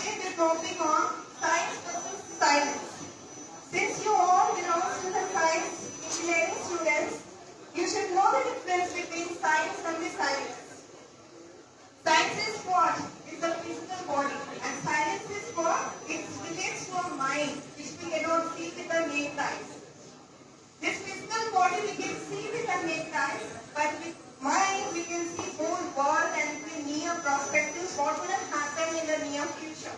started the topic on science versus silence. Since you all belong to the science engineering students, you should know the difference between science and the silence. Science is what? It's the physical body, and silence is what? It relates to our mind, which we cannot see with our naked eyes. This physical body we can see with our naked eyes, but with mind we can see whole world and with near perspectives what will happen in the near future.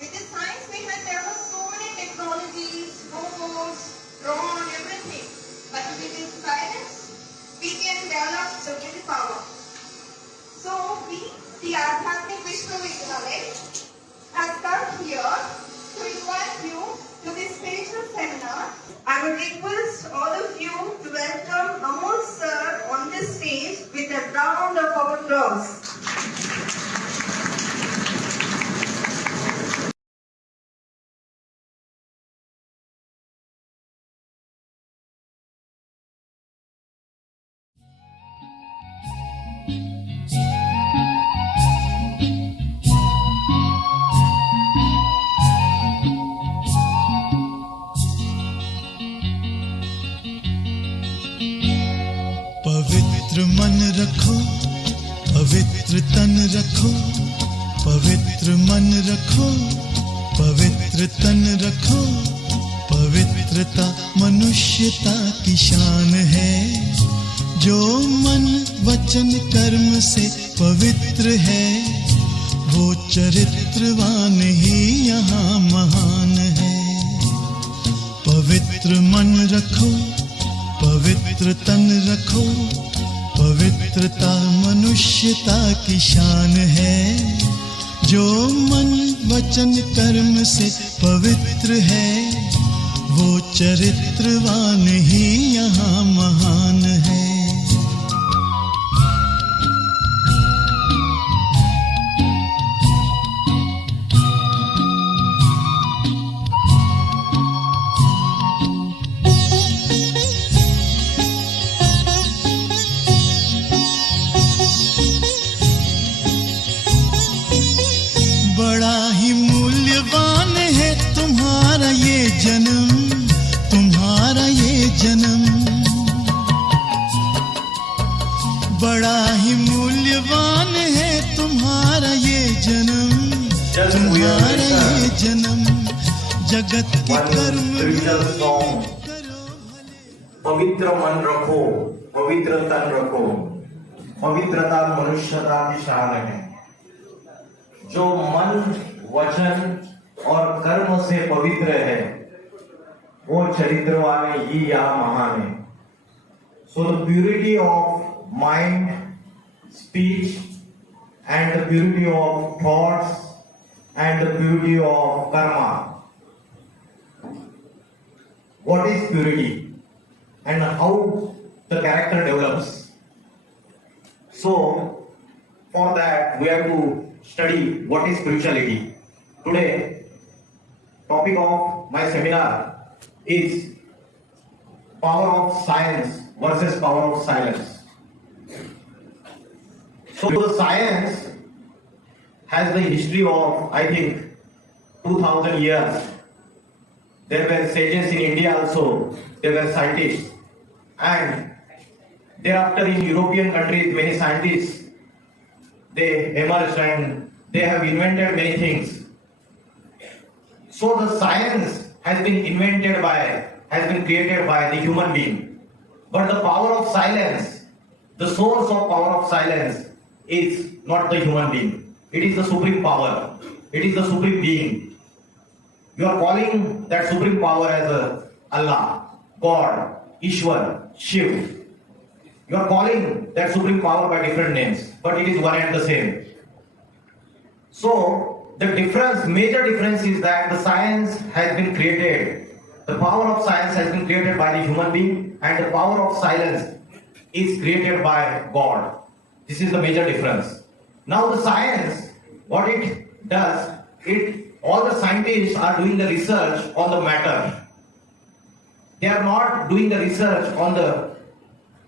With the science we have developed so many technologies, robots, drone, everything. But with the silence we can develop the willpower. So we, the Adhyatmik Vishwavidyalaya, has come here to invite you to this spiritual seminar. I would request all of you to welcome Amol sir on this stage with a round of applause. पवित्र मन रखो, पवित्र तन रखो, पवित्र मन रखो, पवित्र तन रखो। पवित्रता मनुष्यता की शान है। जो मन वचन कर्म से पवित्र है, वो चरित्रवान ही यहाँ महान है। पवित्र मन रखो, पवित्र तन रखो, पवित्रता मनुष्यता की शान है। जो मन वचन कर्म से पवित्र है, वो चरित्रवान ही यहाँ महान है। बड़ा ही मूल्यवान है तुम्हारा ये जन्म, तुम्हारा ये जन्म। बड़ा ही मूल्यवान है तुम्हारा ये जन्म, तुम्हारा ये जन्म। जगत के कर्म करो भले। पवित्र मन रखो, पवित्र तन रखो। पवित्रता मनुष्यता की शान है। जो मन वचन और कर्म से पवित्र है, वो चरित्रवान ही यहाँ महान है। So the purity of mind, speech and the purity of thoughts and the purity of Karma. What is purity and how the character develops? So for that we have to study what is spirituality. Today, topic of my seminar is power of science versus power of silence. So the science has the history of, I think, 2000 years. There were sages in India also, there were scientists, and thereafter in European countries many scientists, they emerged and they have invented many things. So the science has been created by the human being. But the power of silence, the source of power of silence is not the human being. It is the supreme power. It is the supreme being. You are calling that supreme power as Allah, God, Ishwar, Shiv. You are calling that supreme power by different names, but it is one and the same. So the difference, major difference is that the science has been created, the power of science has been created by the human being, and the power of silence is created by God. This is the major difference. Now the science, what it does, all the scientists are doing the research on the matter. They are not doing the research on the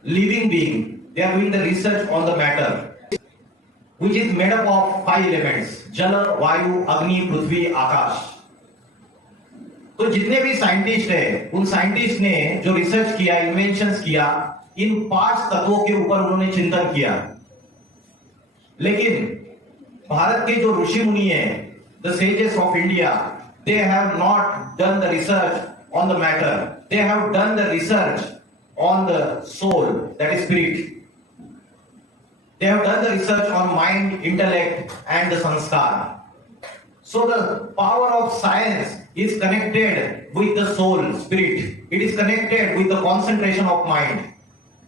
living being. They are doing the research on the matter, which is made up of 5 elements. जल, वायु, अग्नि, पृथ्वी, आकाश। तो जितने भी scientist है, उन scientist ने जो रिसर्च किया, इन्वेंशंस किया, इन 5 तत्वों के ऊपर उन्होंने चिंतन किया। लेकिन भारत के जो ऋषि मुनि है, the sages of India, they have not done the research on the matter. They have done the research on the soul, that is spirit. They have done the research on mind, intellect, and the sanskar. So the power of science is connected with the soul, spirit. It is connected with the concentration of mind.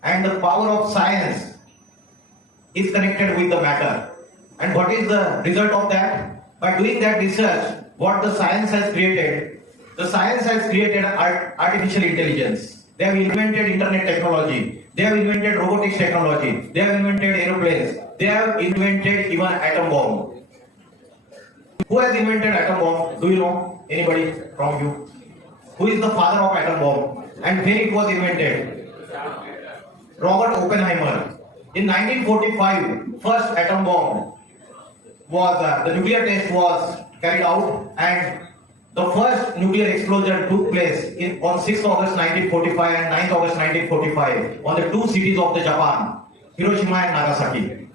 And the power of science is connected with the matter. And what is the result of that? By doing that research, what the science has created, the science has created artificial intelligence. They have invented internet technology. They have invented robotics technology. They have invented aeroplanes. They have invented even atom bomb. Who has invented atom bomb? Do you know? Anybody from you? Who is the father of atom bomb? And when it was invented? Robert Oppenheimer. In 1945, first atom bomb was, the nuclear test was carried out, and the first nuclear explosion took place on 6th August 1945 and 9th August 1945 on the 2 cities of the Japan, Hiroshima and Nagasaki.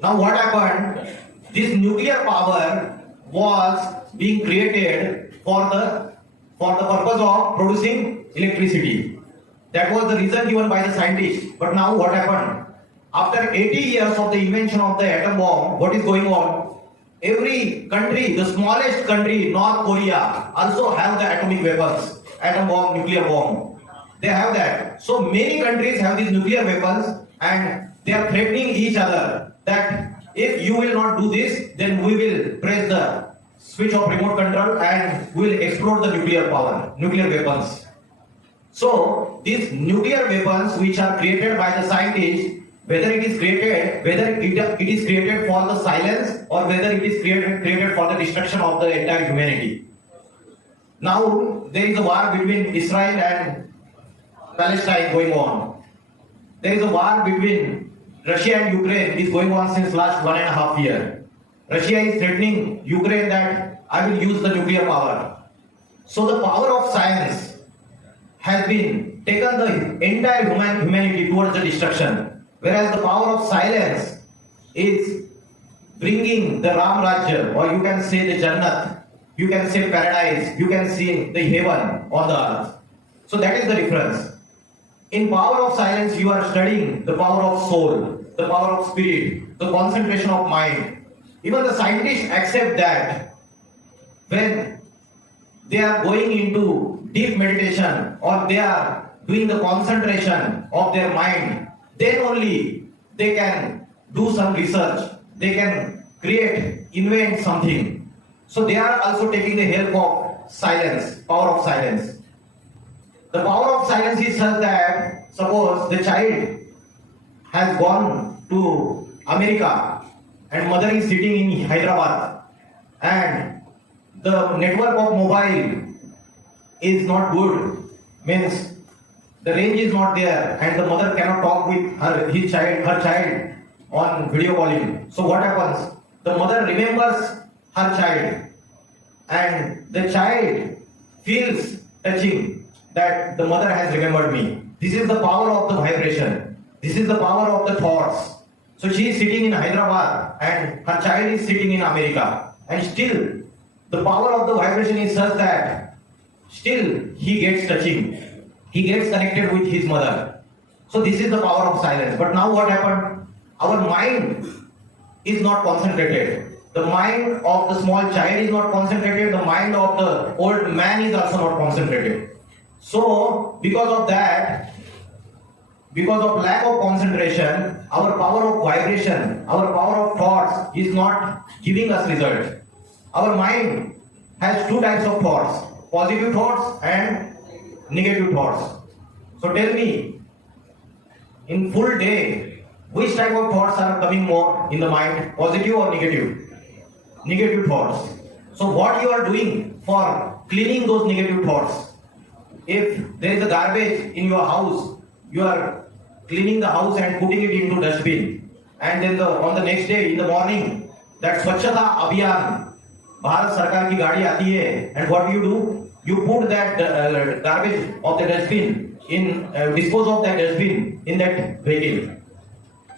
Now what happened? This nuclear power was being created for the purpose of producing electricity. That was the reason given by the scientists. But now what happened? After 80 years of the invention of the atom bomb, what is going on? Every country, the smallest country, North Korea, also have the atomic weapons, atom bomb, nuclear bomb. They have that. So many countries have these nuclear weapons, and they are threatening each other that if you will not do this, then we will press the switch of remote control and we will explode the nuclear power, nuclear weapons. So these nuclear weapons which are created by the scientists, whether it is created for the silence or whether it is created for the destruction of the entire humanity. Now there is a war between Israel and Palestine going on. There is a war between Russia and Ukraine is going on since last 1.5 years. Russia is threatening Ukraine that I will use the nuclear power. So the power of science has been taken the entire humanity towards the destruction, whereas the power of silence is bringing the Ram Rajya, or you can say the Jannat, you can say paradise, you can say the heaven on the earth. So that is the difference. In power of silence, you are studying the power of soul, the power of spirit, the concentration of mind. Even the scientists accept that when they are going into deep meditation or they are doing the concentration of their mind, then only they can do some research, they can invent something. So they are also taking the help of silence, power of silence. The power of silence is such that, suppose the child has gone to America and mother is sitting in Hyderabad and the network of mobile is not good, means the range is not there and the mother cannot talk with her child on video calling. So what happens? The mother remembers her child and the child feels touching that the mother has remembered me. This is the power of the vibration. This is the power of the thoughts. So she is sitting in Hyderabad and her child is sitting in America, and still the power of the vibration is such that still he gets touching. He gets connected with his mother. So this is the power of silence. But now what happened? Our mind is not concentrated. The mind of the small child is not concentrated. The mind of the old man is also not concentrated. So because of that, because of lack of concentration, our power of vibration, our power of thoughts is not giving us result. Our mind has 2 types of thoughts, positive thoughts and negative thoughts. So tell me, in full day, which type of thoughts are coming more in the mind, positive or negative? Negative thoughts. So what you are doing for cleaning those negative thoughts? If there is a garbage in your house, you are cleaning the house and putting it into dustbin, and then on the next day in the morning, that स्वच्छता अभियान, भारत सरकार की गाड़ी आती है and what you do, you put that garbage of the dustbin in dispose of that dustbin in that vehicle,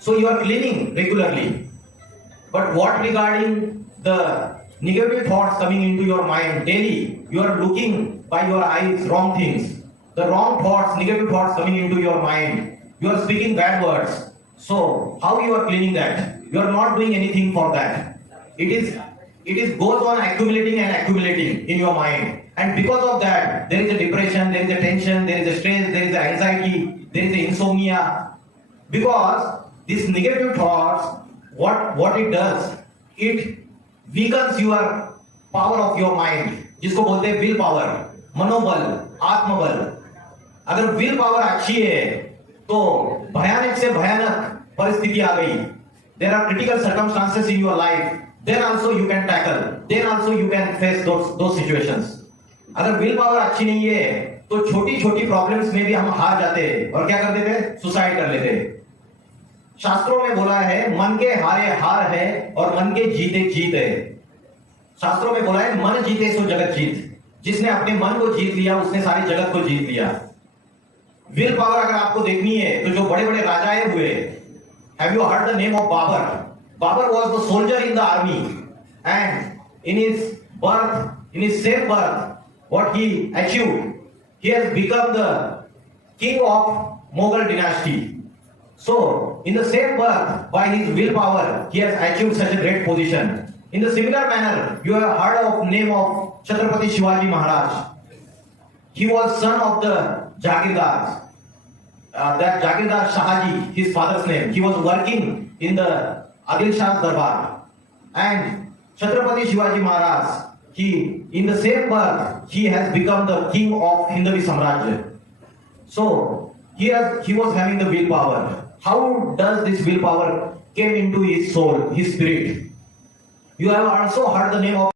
so you are cleaning regularly. But what regarding the negative thoughts coming into your mind daily, you are looking by your eyes wrong things, the wrong thoughts, negative thoughts coming into your mind, you are speaking bad words, so how you are cleaning that? You are not doing anything for that. It is goes on accumulating and accumulating in your mind. And because of that, there is a depression, there is a tension, there is a stress, there is a anxiety, there is a insomnia. Because these negative thoughts, what it does, it weakens your power of your mind, जिसको बोलते हैं will power, मनोबल, आत्मबल. अगर will power अच्छी है, तो भयानक से भयानक परिस्थिति आ गई, there are critical circumstances in your life, then also you can tackle, then also you can face those situations. अगर विल पावर अच्छी नहीं है तो छोटी छोटी प्रॉब्लम्स में भी हम हार जाते हैं और क्या कर देते हैं, सुसाइड कर लेते हैं. शास्त्रों में बोला है मन के हारे हार है और मन के जीते जीत है. शास्त्रों में बोला है मन जीते सो जगत जीत. जिसने अपने मन को जीत लिया उसने सारी जगत को जीत लिया. विल पावर अगर आपको देखनी है तो जो बड़े बड़े राजाएं हुए, have you heard the name of Babar? Babar was the soldier in the army and in his birth, in his same birth, what he achieved, he has become the king of Mughal dynasty. So in the same birth, by his willpower, he has achieved such a great position. In the similar manner, you have heard of name of Chhatrapati Shivaji Maharaj. He was son of the Jagirdars. That Jagirdar Shahaji, his father's name, he was working in the Adil Shah's darbar. And Chhatrapati Shivaji Maharaj, he, in the same birth, he has become the king of Hindavi Samrajya. So he was having the willpower. How does this willpower came into his soul, his spirit? You have also heard the name of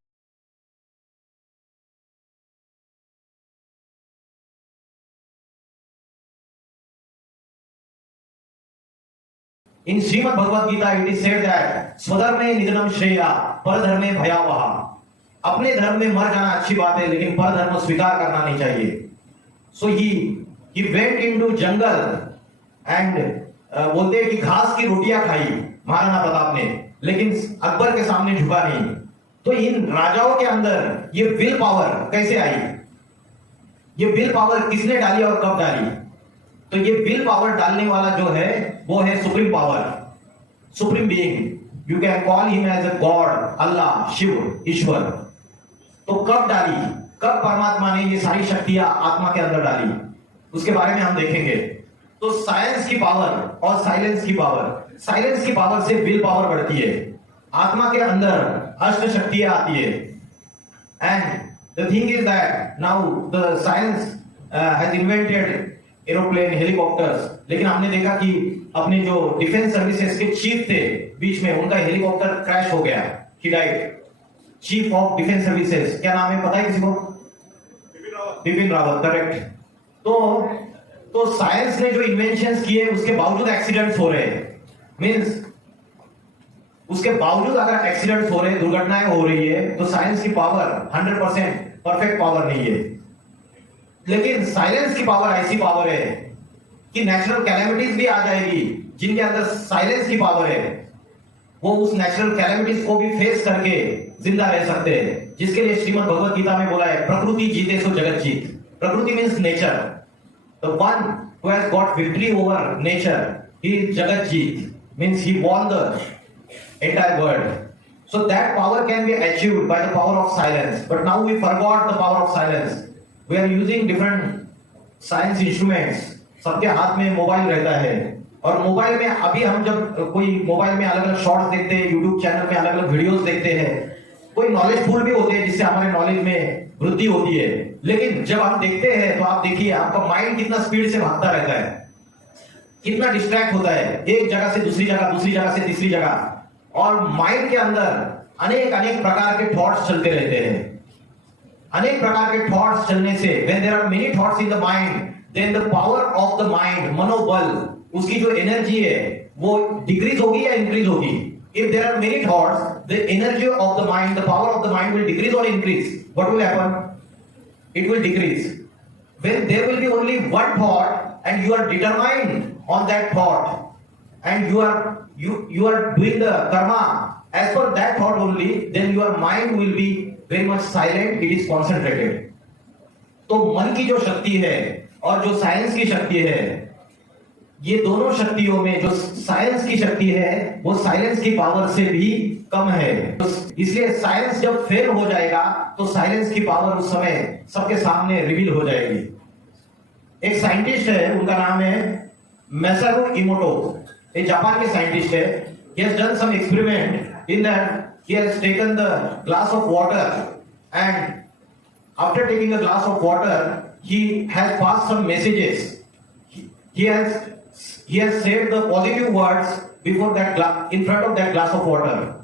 in Srimad Bhagavad Gita. It is said that Swadharme Nidhanam Shreya Paradharme Bhayavaha. अपने धर्म में मर जाना अच्छी बात है, लेकिन पर धर्म स्वीकार करना नहीं चाहिए. So he went into jungle and बोलते हैं कि घास की रोटियां खाई महाराणा प्रताप ने, लेकिन अकबर के सामने झुका नहीं. तो इन राजाओं के अंदर ये विल पावर कैसे आई? ये विल पावर किसने डाली और कब डाली? तो ये विल पावर डालने वाला जो है वो है supreme power, supreme being. You can call him as a god, Allah, Shiva, Ishwar. तो कब डाली, कब परमात्मा ने ये सारी शक्तियां आत्मा के अंदर डाली, उसके बारे में हम देखेंगे. तो साइलेंस की पावर और साइलेंस की पावर, साइलेंस की पावर से विल पावर बढ़ती है. आत्मा के अंदर अष्ट शक्तियां आती है. And the thing is that now the science has invented aeroplane, helicopters. लेकिन हमने देखा कि अपने जो डिफेंस सर्विसेज के चीफ थे, बीच में उनका हेलीकॉप्टर क्रैश हो गया. He died. Chief of defence services, क्या नाम है पता है किसी को? बिपिन रावत. करेक्ट. तो साइंस ने जो इन्वेंशंस किए उसके बावजूद एक्सीडेंट्स हो रहे हैं. मींस उसके बावजूद अगर एक्सीडेंट्स हो रहे हैं, दुर्घटनाएं हो रही है, तो साइंस की पावर 100% परफेक्ट पावर नहीं है. लेकिन साइलेंस की पावर ऐसी पावर है कि नेचुरल कैलेमिटीज भी आ जाएगी. जिनके अंदर साइलेंस की पावर है वो उस नेचुरल कैलेमिटीज को भी फेस करके जिंदा रह सकते हैं. जिसके लिए श्रीमद् भगवत गीता में बोला है प्रकृति जीते सो जगत जीत. प्रकृति means nature. The one who has got victory over nature, he is जगत जीत. Means he won the entire world. So that power can be achieved by the power of silence. But now we forgot the power of silence. We are using different science instruments. सबके हाथ में mobile रहता है और mobile में अभी हम जब कोई मोबाइल में अलग अलग शॉर्ट्स देखते हैं, यूट्यूब चैनल में अलग अलग वीडियोस देखते हैं, कोई नॉलेजफुल भी होते हैं जिससे हमारे नॉलेज में वृद्धि होती है. लेकिन जब हम देखते हैं तो आप देखिए आपका माइंड कितना स्पीड से भागता रहता है, कितना डिस्ट्रैक्ट होता है एक जगह से दूसरी जगह, दूसरी जगह से तीसरी जगह. और माइंड के अंदर अनेक अनेक प्रकार के थॉट्स चलते रहते हैं. अनेक प्रकार के थॉट्स चलने से when there are many thoughts in the mind, then the power of the mind, मनोबल, उसकी जो एनर्जी है वो डिक्रीज होगी या इंक्रीज होगी? if there are many thoughts, the energy of the mind, the power of the mind will decrease or increase. What will happen? It will decrease. When there will be only one thought and you are determined on that thought and you are doing the karma as per that thought only, then your mind will be very much silent, it is concentrated. तो मन की जो शक्ति है और जो science की शक्ति है, ये दोनों शक्तियों में जो साइंस की शक्ति है वो साइलेंस की पावर से भी कम है। तो इसलिए साइंस जब फेल हो जाएगा तो साइलेंस की पावर उस समय सबके सामने रिवील हो जाएगी। एक साइंटिस्ट है, उनका नाम है मैसारू इमोटो, एक जापान के साइंटिस्ट है। He has done some experiment in that he has taken the glass of water and after taking a glass of water he has passed some messages. He has said the positive words before that in front of that glass of water,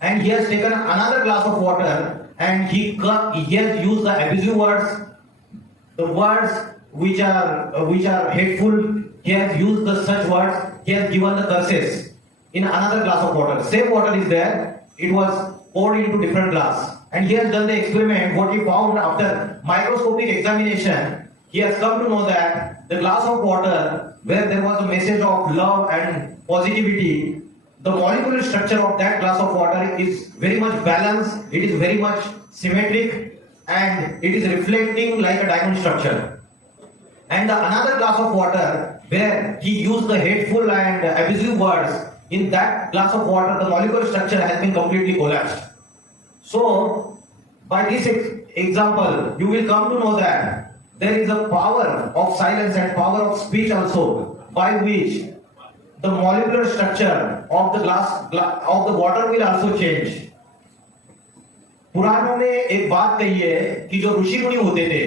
and he has taken another glass of water and he has used the abusive words, the words which are hateful. He has used the such words. He has given the curses in another glass of water. Same water is there. It was poured into different glass, and he has done the experiment. What he found after microscopic examination, he has come to know that the glass of water where there was a message of love and positivity, the molecular structure of that glass of water is very much balanced, it is very much symmetric, and it is reflecting like a diamond structure. And the another glass of water where he used the hateful and abusive words, in that glass of water the molecular structure has been completely collapsed. So by this example you will come to know that there is a power of silence and power of speech also, by which the molecular structure of the of the water will also change. पुराणों में एक बात कही है कि जो ऋषि मुनि होते थे,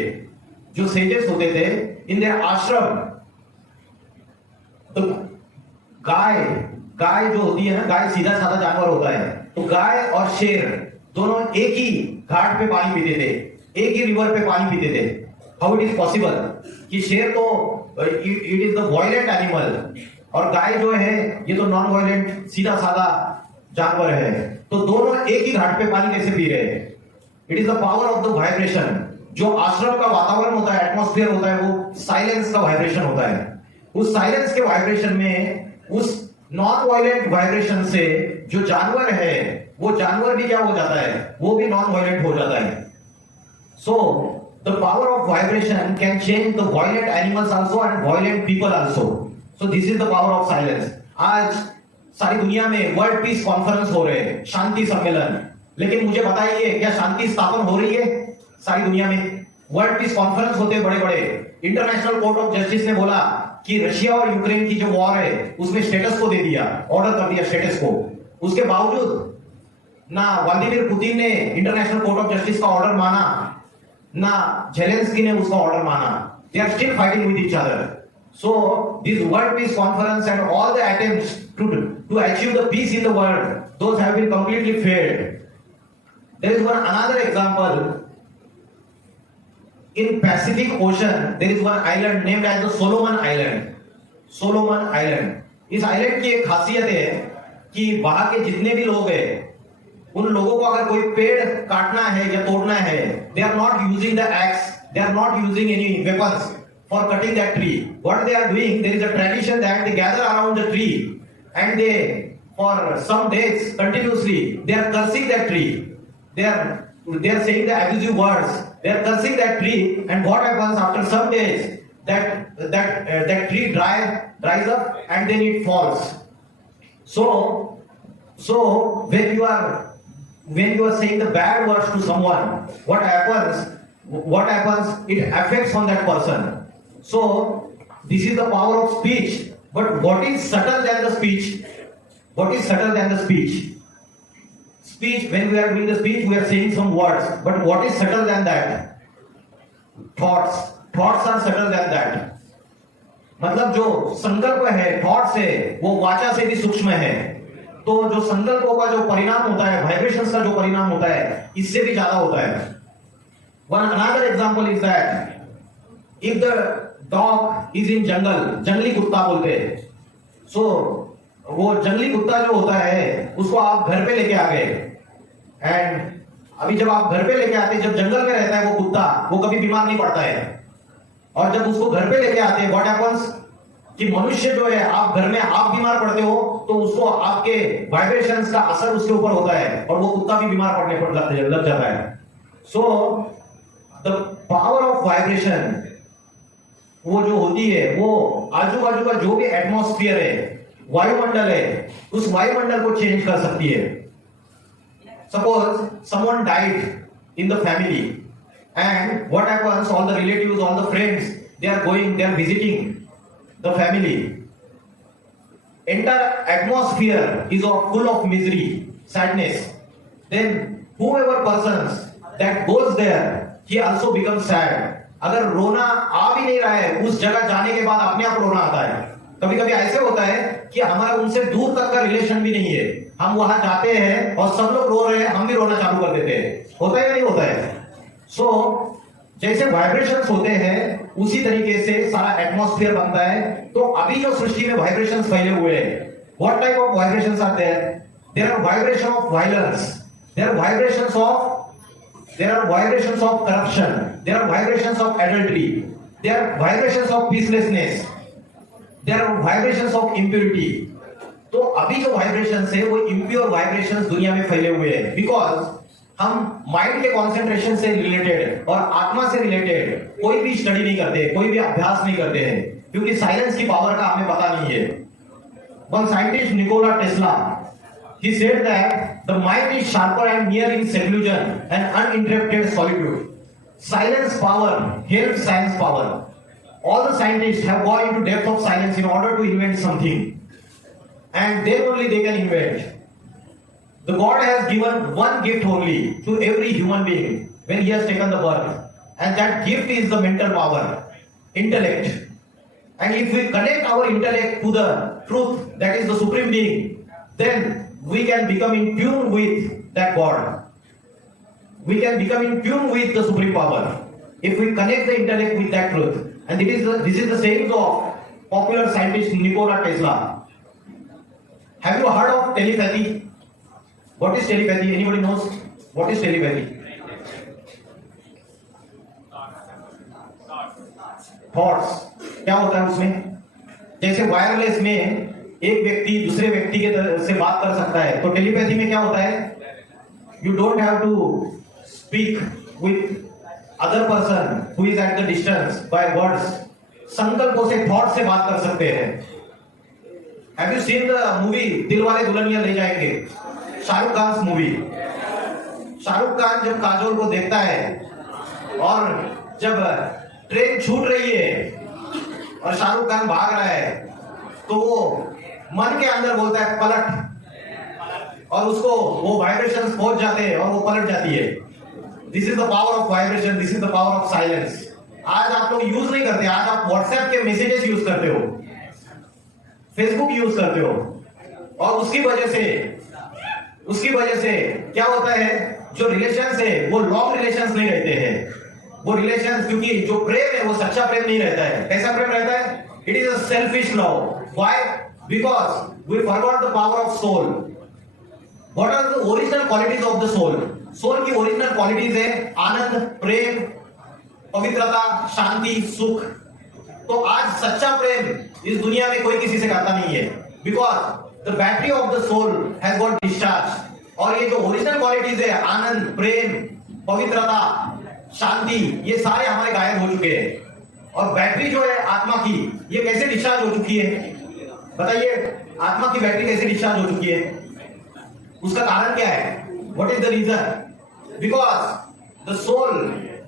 जो सेजेस होते थे, इन देयर आश्रम, तो गाय जो होती है ना, गाय सीधा साधा जानवर होता है, तो गाय और शेर दोनों एक ही घाट पे पानी पीते थे, एक ही रिवर पे पानी पीते थे। हाउ इट इज पॉसिबल कि शेर तो it is the violent animal और गाय जो है ये तो नॉन वायलेंट सीधा साधा जानवर है, तो दोनों एक ही घाट पे पानी कैसे पी रहे हैं? It is the power of the vibration. जो आश्रम का वातावरण होता है, एटमॉस्फेयर होता है, वो साइलेंस का वाइब्रेशन होता है। उस साइलेंस के वाइब्रेशन में, उस नॉन वायलेंट वाइब्रेशन से जो जानवर है, वो जानवर भी क्या हो जाता है? वो भी नॉन वायलेंट हो जाता है। सो the power of vibration can change the violent animals also and violent people also. So this is the power of silence. आज सारी दुनिया में वर्ल्ड पीस कॉन्फ्रेंस हो रहे हैं, शांति सम्मेलन, लेकिन मुझे बताइए क्या शांति स्थापन हो रही है सारी दुनिया में? वर्ल्ड पीस कॉन्फ्रेंस होते हैं बड़े बड़े। इंटरनेशनल कोर्ट ऑफ जस्टिस ने बोला कि रशिया और यूक्रेन की जो वॉर है उसमें स्टेटस को दे दिया, ऑर्डर कर दिया स्टेटस को। उसके बावजूद ना व्लादिमीर पुतिन ने इंटरनेशनल कोर्ट ऑफ जस्टिस का ऑर्डर माना, ना जेलेंस्की ने उसका ऑर्डर माना। They are still fighting with each other. So this World Peace Conference and all the attempts to achieve the peace in the world, those have been completely failed. There is another example. In Pacific Ocean, there is one island named as the Solomon Island. Solomon Island. इस island की एक खासियत है कि वहां के जितने भी लोग हैं, उन लोगों को अगर कोई पेड़ काटना है या तोड़ना है, they are not using the axe, they are not using any weapons for cutting that tree. What they are doing, there is a tradition that they gather around the tree and they, for some days continuously, they are cursing that tree. They are saying the abusive words. They are cursing that tree, and what happens after some days? That tree dries up and then it falls. So when you are saying the bad words to someone, what happens? It affects on that person. So this is the power of speech. But what is subtle than the speech? What is subtle than the speech? Speech, when we are doing the speech, we are saying some words. But what is subtle than that? Thoughts. Thoughts are subtle than that. मतलब जो संकल्प है, thoughts है, वो वाचा से भी सूक्ष्म है। तो जो संकल्पों का जो परिणाम होता है, वाइब्रेशंस का जो परिणाम होता है, इससे भी ज्यादा होता है। One another example is that if the dog is in jungle, जंगली कुत्ता बोलते हैं, so वो जंगली कुत्ता जो होता है उसको आप घर पे लेके आ गए, एंड अभी जब आप घर पे लेके आते हैं, जब जंगल में रहता है वो कुत्ता, वो कभी बीमार नहीं पड़ता है। और जब उसको घर पे लेके आते हैं, व्हाट हैपेंस कि मनुष्य जो है, आप घर में आप बीमार पड़ते हो तो उसको आपके वाइब्रेशंस का असर उसके ऊपर होता है और वो कुत्ता भी बीमार पड़ने पर लग जाता है। So the power of vibration वो जो होती है, वो आजू बाजू का जो भी एटमॉस्फेयर है, वायुमंडल है, उस वायुमंडल को चेंज कर सकती है। Suppose someone died in the family, and what happens, all the relatives, all the friends, they are visiting the family. Entire atmosphere is full of misery, sadness. Then whoever persons that goes there, he also becomes sad. अगर रोना आ भी नहीं रहा है, उस जगह जाने के बाद अपने आप रोना आता है। कभी कभी ऐसे होता है कि हमारा उनसे दूर तक का रिलेशन भी नहीं है, हम वहां जाते हैं और सब लोग रो रहे हैं, हम भी रोना चालू कर देते हैं। होता है या नहीं होता है? सो जैसे वाइब्रेशंस होते हैं उसी तरीके से सारा एटमॉस्फेयर बनता है। तो अभी जो सृष्टि में वाइब्रेशंस फैले हुए हैं, what type of vibrations are there? There are vibration of violence, there are vibrations of corruption, there are vibrations of adultery, there are vibrations of peacelessness, there are vibrations of impurity. तो अभी जो vibrations है वो impure vibrations दुनिया में फैले हुए हैं, बिकॉज हम माइंड के कंसंट्रेशन से रिलेटेड और आत्मा से रिलेटेड कोई भी स्टडी नहीं करते, कोई भी अभ्यास नहीं करते हैं, क्योंकि साइलेंस की पावर का हमें पता नहीं है। One scientist Nikola Tesla, he said that the mind is sharper and near in seclusion and uninterrupted solitude. Silence power helps science power. All the scientists have gone into depth of silence in order to invent something, and then only they can invent. The God has given one gift only to every human being when he has taken the birth, and that gift is the mental power, intellect. And if we connect our intellect to the truth, that is the supreme being, then we can become in tune with that God. We can become in tune with the supreme power if we connect the intellect with that truth. And this is the saying of popular scientist Nikola Tesla. Have you heard of telepathy? What is telepathy? Anybody knows what is telepathy? Thoughts. क्या होता है उसमें? जैसे wireless में एक व्यक्ति दूसरे व्यक्ति के से बात कर सकता है, तो टेलीपैथी में क्या होता है? You don't have to speak with other person who is at the distance by words. संकल्पों से, थॉट से बात कर सकते हैं। Have you seen the movie Dilwale Dulhania ले जाएंगे? शाहरुख खान मूवी। शाहरुख खान जब काजोल को देखता है और जब ट्रेन छूट रही है और शाहरुख खान भाग रहा है, तो वो मन के अंदर बोलता है पलट, और उसको वो वाइब्रेशंस पहुंच जाते हैं और वो पलट जाती है। This is the power of vibration, this is the power of silence. आज आप लोग यूज नहीं करते, आज आप व्हाट्सएप के मैसेजेस यूज करते हो, फेसबुक यूज करते हो, और उसकी वजह से क्या होता है, जो रिलेशंस है वो लॉन्ग रिलेशंस नहीं रहते हैं। वो रिलेशंस, क्योंकि जो प्रेम है वो सच्चा प्रेम नहीं रहता है। कैसा प्रेम रहता है? It is a selfish love. Why? Because we forgot the power of soul. What are the original qualities of the soul? Soul की ओरिजिनल क्वालिटीज है आनंद, प्रेम, पवित्रता, शांति, सुख। तो आज सच्चा प्रेम इस दुनिया में कोई किसी से करता नहीं है, because the battery of the soul has got discharged. और ये जो ओरिजिनल क्वालिटीज है, आनंद, प्रेम, पवित्रता, शांति, ये सारे हमारे गायब हो चुके हैं। और बैटरी जो है आत्मा की, ये कैसे डिस्चार्ज हो चुकी है? बताइए, आत्मा की बैटरी कैसे डिस्चार्ज हो चुकी है? उसका कारण क्या है? What is the reason? Because the soul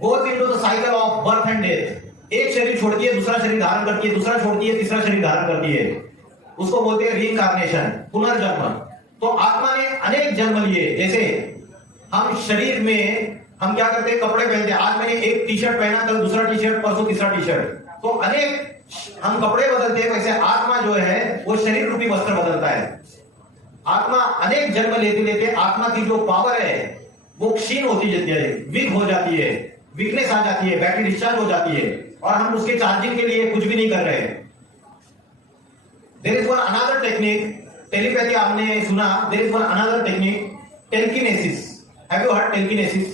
goes into the cycle of birth and death. एक शरीर छोड़ती है, दूसरा शरीर धारण करती है, दूसरा छोड़ती है, तीसरा शरीर धारण करती है। उसको बोलते हैं रीइंकार्नेशन, पुनर्जन्म। तो आत्मा ने अनेक जन्म लिए। जैसे हम शरीर में हम क्या करते हैं, कपड़े पहनते हैं। आज मैंने एक टी शर्ट पहना, कल दूसरा टी शर्ट, परसों तीसरा टी शर्ट। तो अनेक हम कपड़े बदलते हैं, वैसे आत्मा जो है वो शरीर रूपी वस्त्र बदलता है। आत्मा अनेक जन्म लेते लेते आत्मा की जो पावर है वो क्षीण होती जाती है, वीक हो जाती है, वीकनेस आ जाती है, बैटरी डिस्चार्ज हो जाती है, और हम उसके चार्जिंग के लिए कुछ भी नहीं कर रहे हैं। There is one another technique telepathy आपने सुना, there is one another technique, telekinesis. Have you heard telekinesis?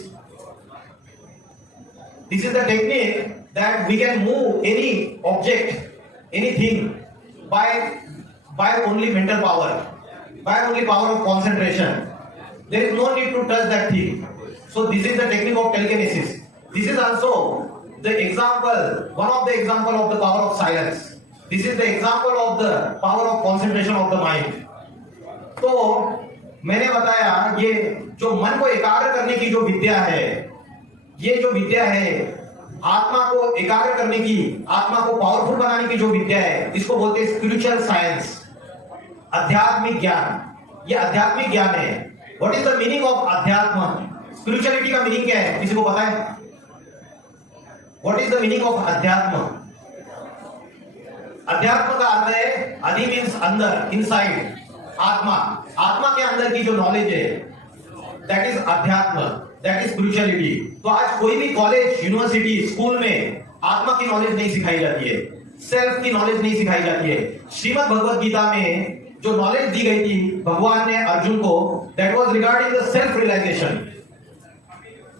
This is the technique that we can move any object, anything by only mental power, by only power of concentration. There is no need to touch that thing. So this is the technique of telekinesis. This is also the example, one of the example of the power of silence. This is the example of the power of concentration of the mind. तो मैंने बताया ये जो मन को एकाग्र करने की जो विद्या है, ये जो विद्या है आत्मा को एकाग्र करने की, आत्मा को पावरफुल बनाने की जो विद्या है, इसको बोलते हैं स्पिरिचुअल साइंस, आध्यात्मिक ज्ञान। ये आध्यात्मिक ज्ञान है। What is the meaning of अध्यात्म? स्पिरिचुअलिटी का मीनिंग क्या है, किसी को पता है? What is the meaning of अध्यात्म? अध्यात्म का अर्थ है, अधि मीन्स अंदर, इनसाइड, आत्मा। आत्मा के अंदर की जो नॉलेज है, दैट इज अध्यात्म, दैट इज स्पिरिचुअलिटी। तो आज कोई भी कॉलेज, यूनिवर्सिटी, स्कूल में आत्मा की नॉलेज नहीं सिखाई जाती है, सेल्फ की नॉलेज नहीं सिखाई जाती है। श्रीमद् भगवद गीता में जो नॉलेज दी गई थी भगवान ने अर्जुन को, that was regarding the self realization.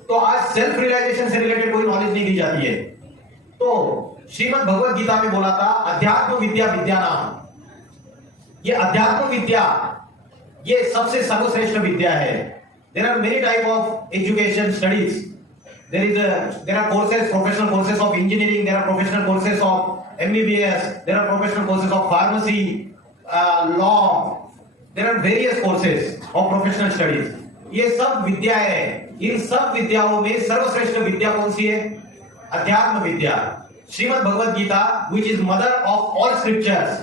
तो आज सेल्फ रियलाइजेशन से रिलेटेड कोई नॉलेज नहीं दी जाती है। तो श्रीमद् भगवद गीता में बोला था अध्यात्म विद्या विद्यानाम। ये अध्यात्म विद्या ये सबसे सर्वश्रेष्ठ विद्या है। There are many type of education studies. There are courses, professional courses of engineering, there are professional courses of MBBS, there are professional courses of pharmacy, law, there are various courses of professional studies. ये सब विद्या है। इन सब विद्याओं में सर्वश्रेष्ठ विद्या कौन सी है? अध्यात्म विद्या। Shrimad Bhagavad Gita which is mother of all scriptures.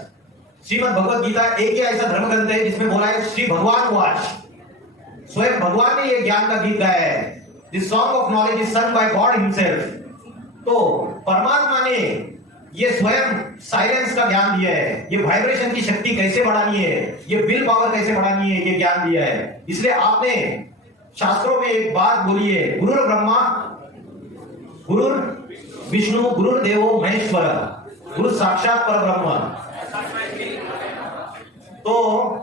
Shrimad Bhagavad Gita एक ही ऐसा धर्म ग्रंथ है जिसमें बोला है श्री भगवान वाच, स्वयं भगवान ने ये ज्ञान का गीत गाया है। This song of knowledge is sung by God himself. तो परमात्मा ने ये स्वयं साइलेंस का ज्ञान दिया है, ये वाइब्रेशन की शक्ति कैसे बढ़ानी है, ये विल पावर कैसे बढ़ानी है, ये ज्ञान दिया है। इसलिए आपने शास्त्रों में एक बात बोली है, गुरुर ब्रह्मा गुरुर विष्णु गुरुर्देवो महेश्वर, गुरु साक्षात पर ब्रह्म। तो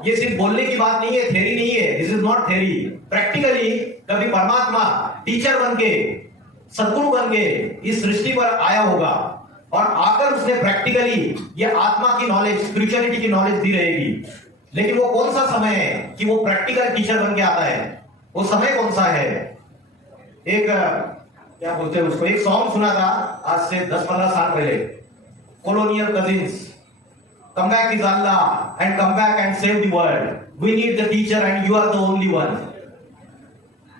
ये सिर्फ बोलने की बात नहीं है, थ्योरी नहीं है, this is not theory. Practically कभी परमात्मा टीचर बन के, सद्गुरु बन के इस सृष्टि पर आया होगा और आकर उसने प्रैक्टिकली ये आत्मा की नॉलेज, स्पिरिचुअलिटी की नॉलेज दी रहेगी। लेकिन वो कौन सा समय है कि वो प्रैक्टिकल टीचर बन के आता है? वो समय कौन सा है? एक क्या बोलते हैं उसको, एक सॉन्ग सुना था आज से 10-15 साल पहले, colonial cousins, come back is Allah and come back and save the world. We need the teacher and you are the only one.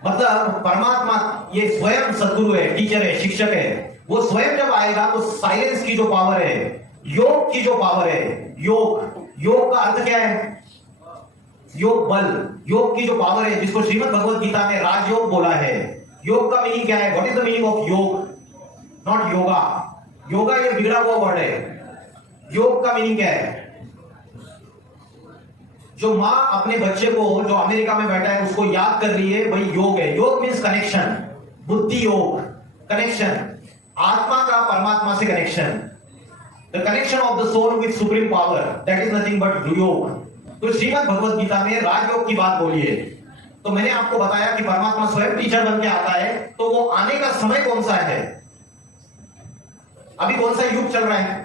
मतलब परमात्मा ये स्वयं सद्गुरु है, टीचर है, शिक्षक है। वो स्वयं जब आएगा तो साइलेंस की जो पावर है, योग की जो पावर है, योग का अर्थ क्या है? योग बल, योग की जो पावर है जिसको श्रीमद् भगवद गीता में राजयोग बोला है। योग का मीनिंग क्या है? What is the meaning of योग? नॉट योगा। योगा ये बिगड़ा हुआ वर्ड है। योग का मीनिंग क्या है? जो मां अपने बच्चे को जो अमेरिका में बैठा है उसको याद कर रही है, वही योग है। योग मीन्स कनेक्शन, बुद्धि योग, कनेक्शन, आत्मा का परमात्मा से connection, the connection of the soul with supreme power, that is nothing but yoga. तो श्रीमद् भगवद गीता में राजयोग की बात बोली है। तो मैंने आपको बताया कि परमात्मा स्वयं टीचर बन के आता है। तो वो आने का समय कौन सा है? अभी कौन सा युग चल रहा है?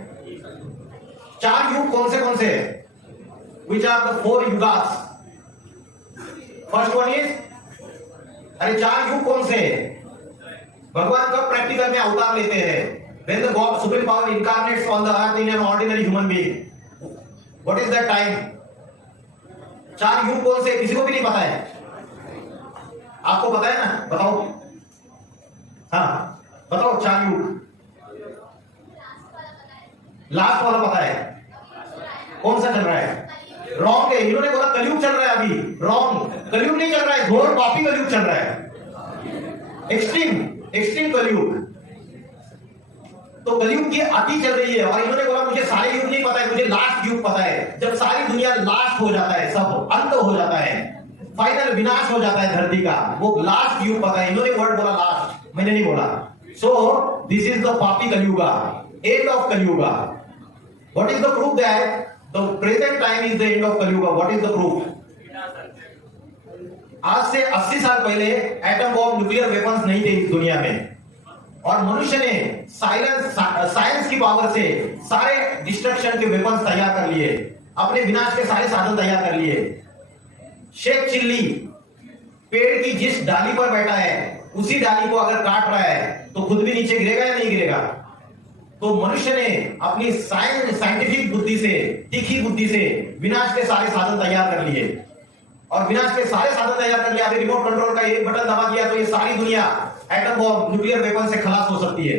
4 युग कौन से? Which are the 4 yugas? First one is, अरे 4 युग कौन से? भगवान कब प्रैक्टिकल में अवतार लेते हैं? When the God supreme power incarnates on the earth in an ordinary human being. What is that time? 4 युग कौन से? किसी को भी नहीं पता है। आपको पता है ना? बताओ। हाँ बताओ 4 युग। लास्ट वाला पता है? कौन सा चल रहा है? रॉन्ग है। इन्होंने बोला कलयुग चल रहा है, अभी रॉन्ग। कलयुग नहीं चल रहा है, घोर पापी कलयुग चल रहा है। एक्सट्रीम कलयुग। तो कलयुग की आती चल रही है और इन्होंने बोला मुझे सारे युग नहीं पता है, मुझे लास्ट युग पता है। जब सारी दुनिया लास्ट हो जाता है, सब अंत हो जाता है, फाइनल विनाश हो जाता है धरती का, वो लास्ट युग पता है। इन्होंने वर्ड बोला लास्ट, मैंने नहीं बोला। सो दिस इज द पापी Kalyuga, and of Kalyuga. What is the proof that The present time is the end of Kali Yuga. What is the proof? आज से 80 साल पहले एटम बॉम्ब, न्यूक्लियर वेपन्स नहीं थे इस दुनिया में, और मनुष्य ने साइंस की पावर से सारे डिस्ट्रक्शन के वेपन्स तैयार कर लिए, अपने विनाश के सारे साधन तैयार कर लिए। शेख चिल्ली पेड़ की जिस डाली पर बैठा है उसी डाली को अगर काट रहा है तो खुद भी नीचे गिरेगा या नहीं गिरेगा? तो मनुष्य ने अपनी साइंटिफिक बुद्धि से, तीखी बुद्धि से विनाश के सारे साधन तैयार कर लिए, और विनाश के सारे साधन तैयार कर लिया। अभी रिमोट कंट्रोल का एक बटन दबा दिया तो ये सारी दुनिया एटम बॉम्ब, न्यूक्लियर वेपन से खलास हो सकती है।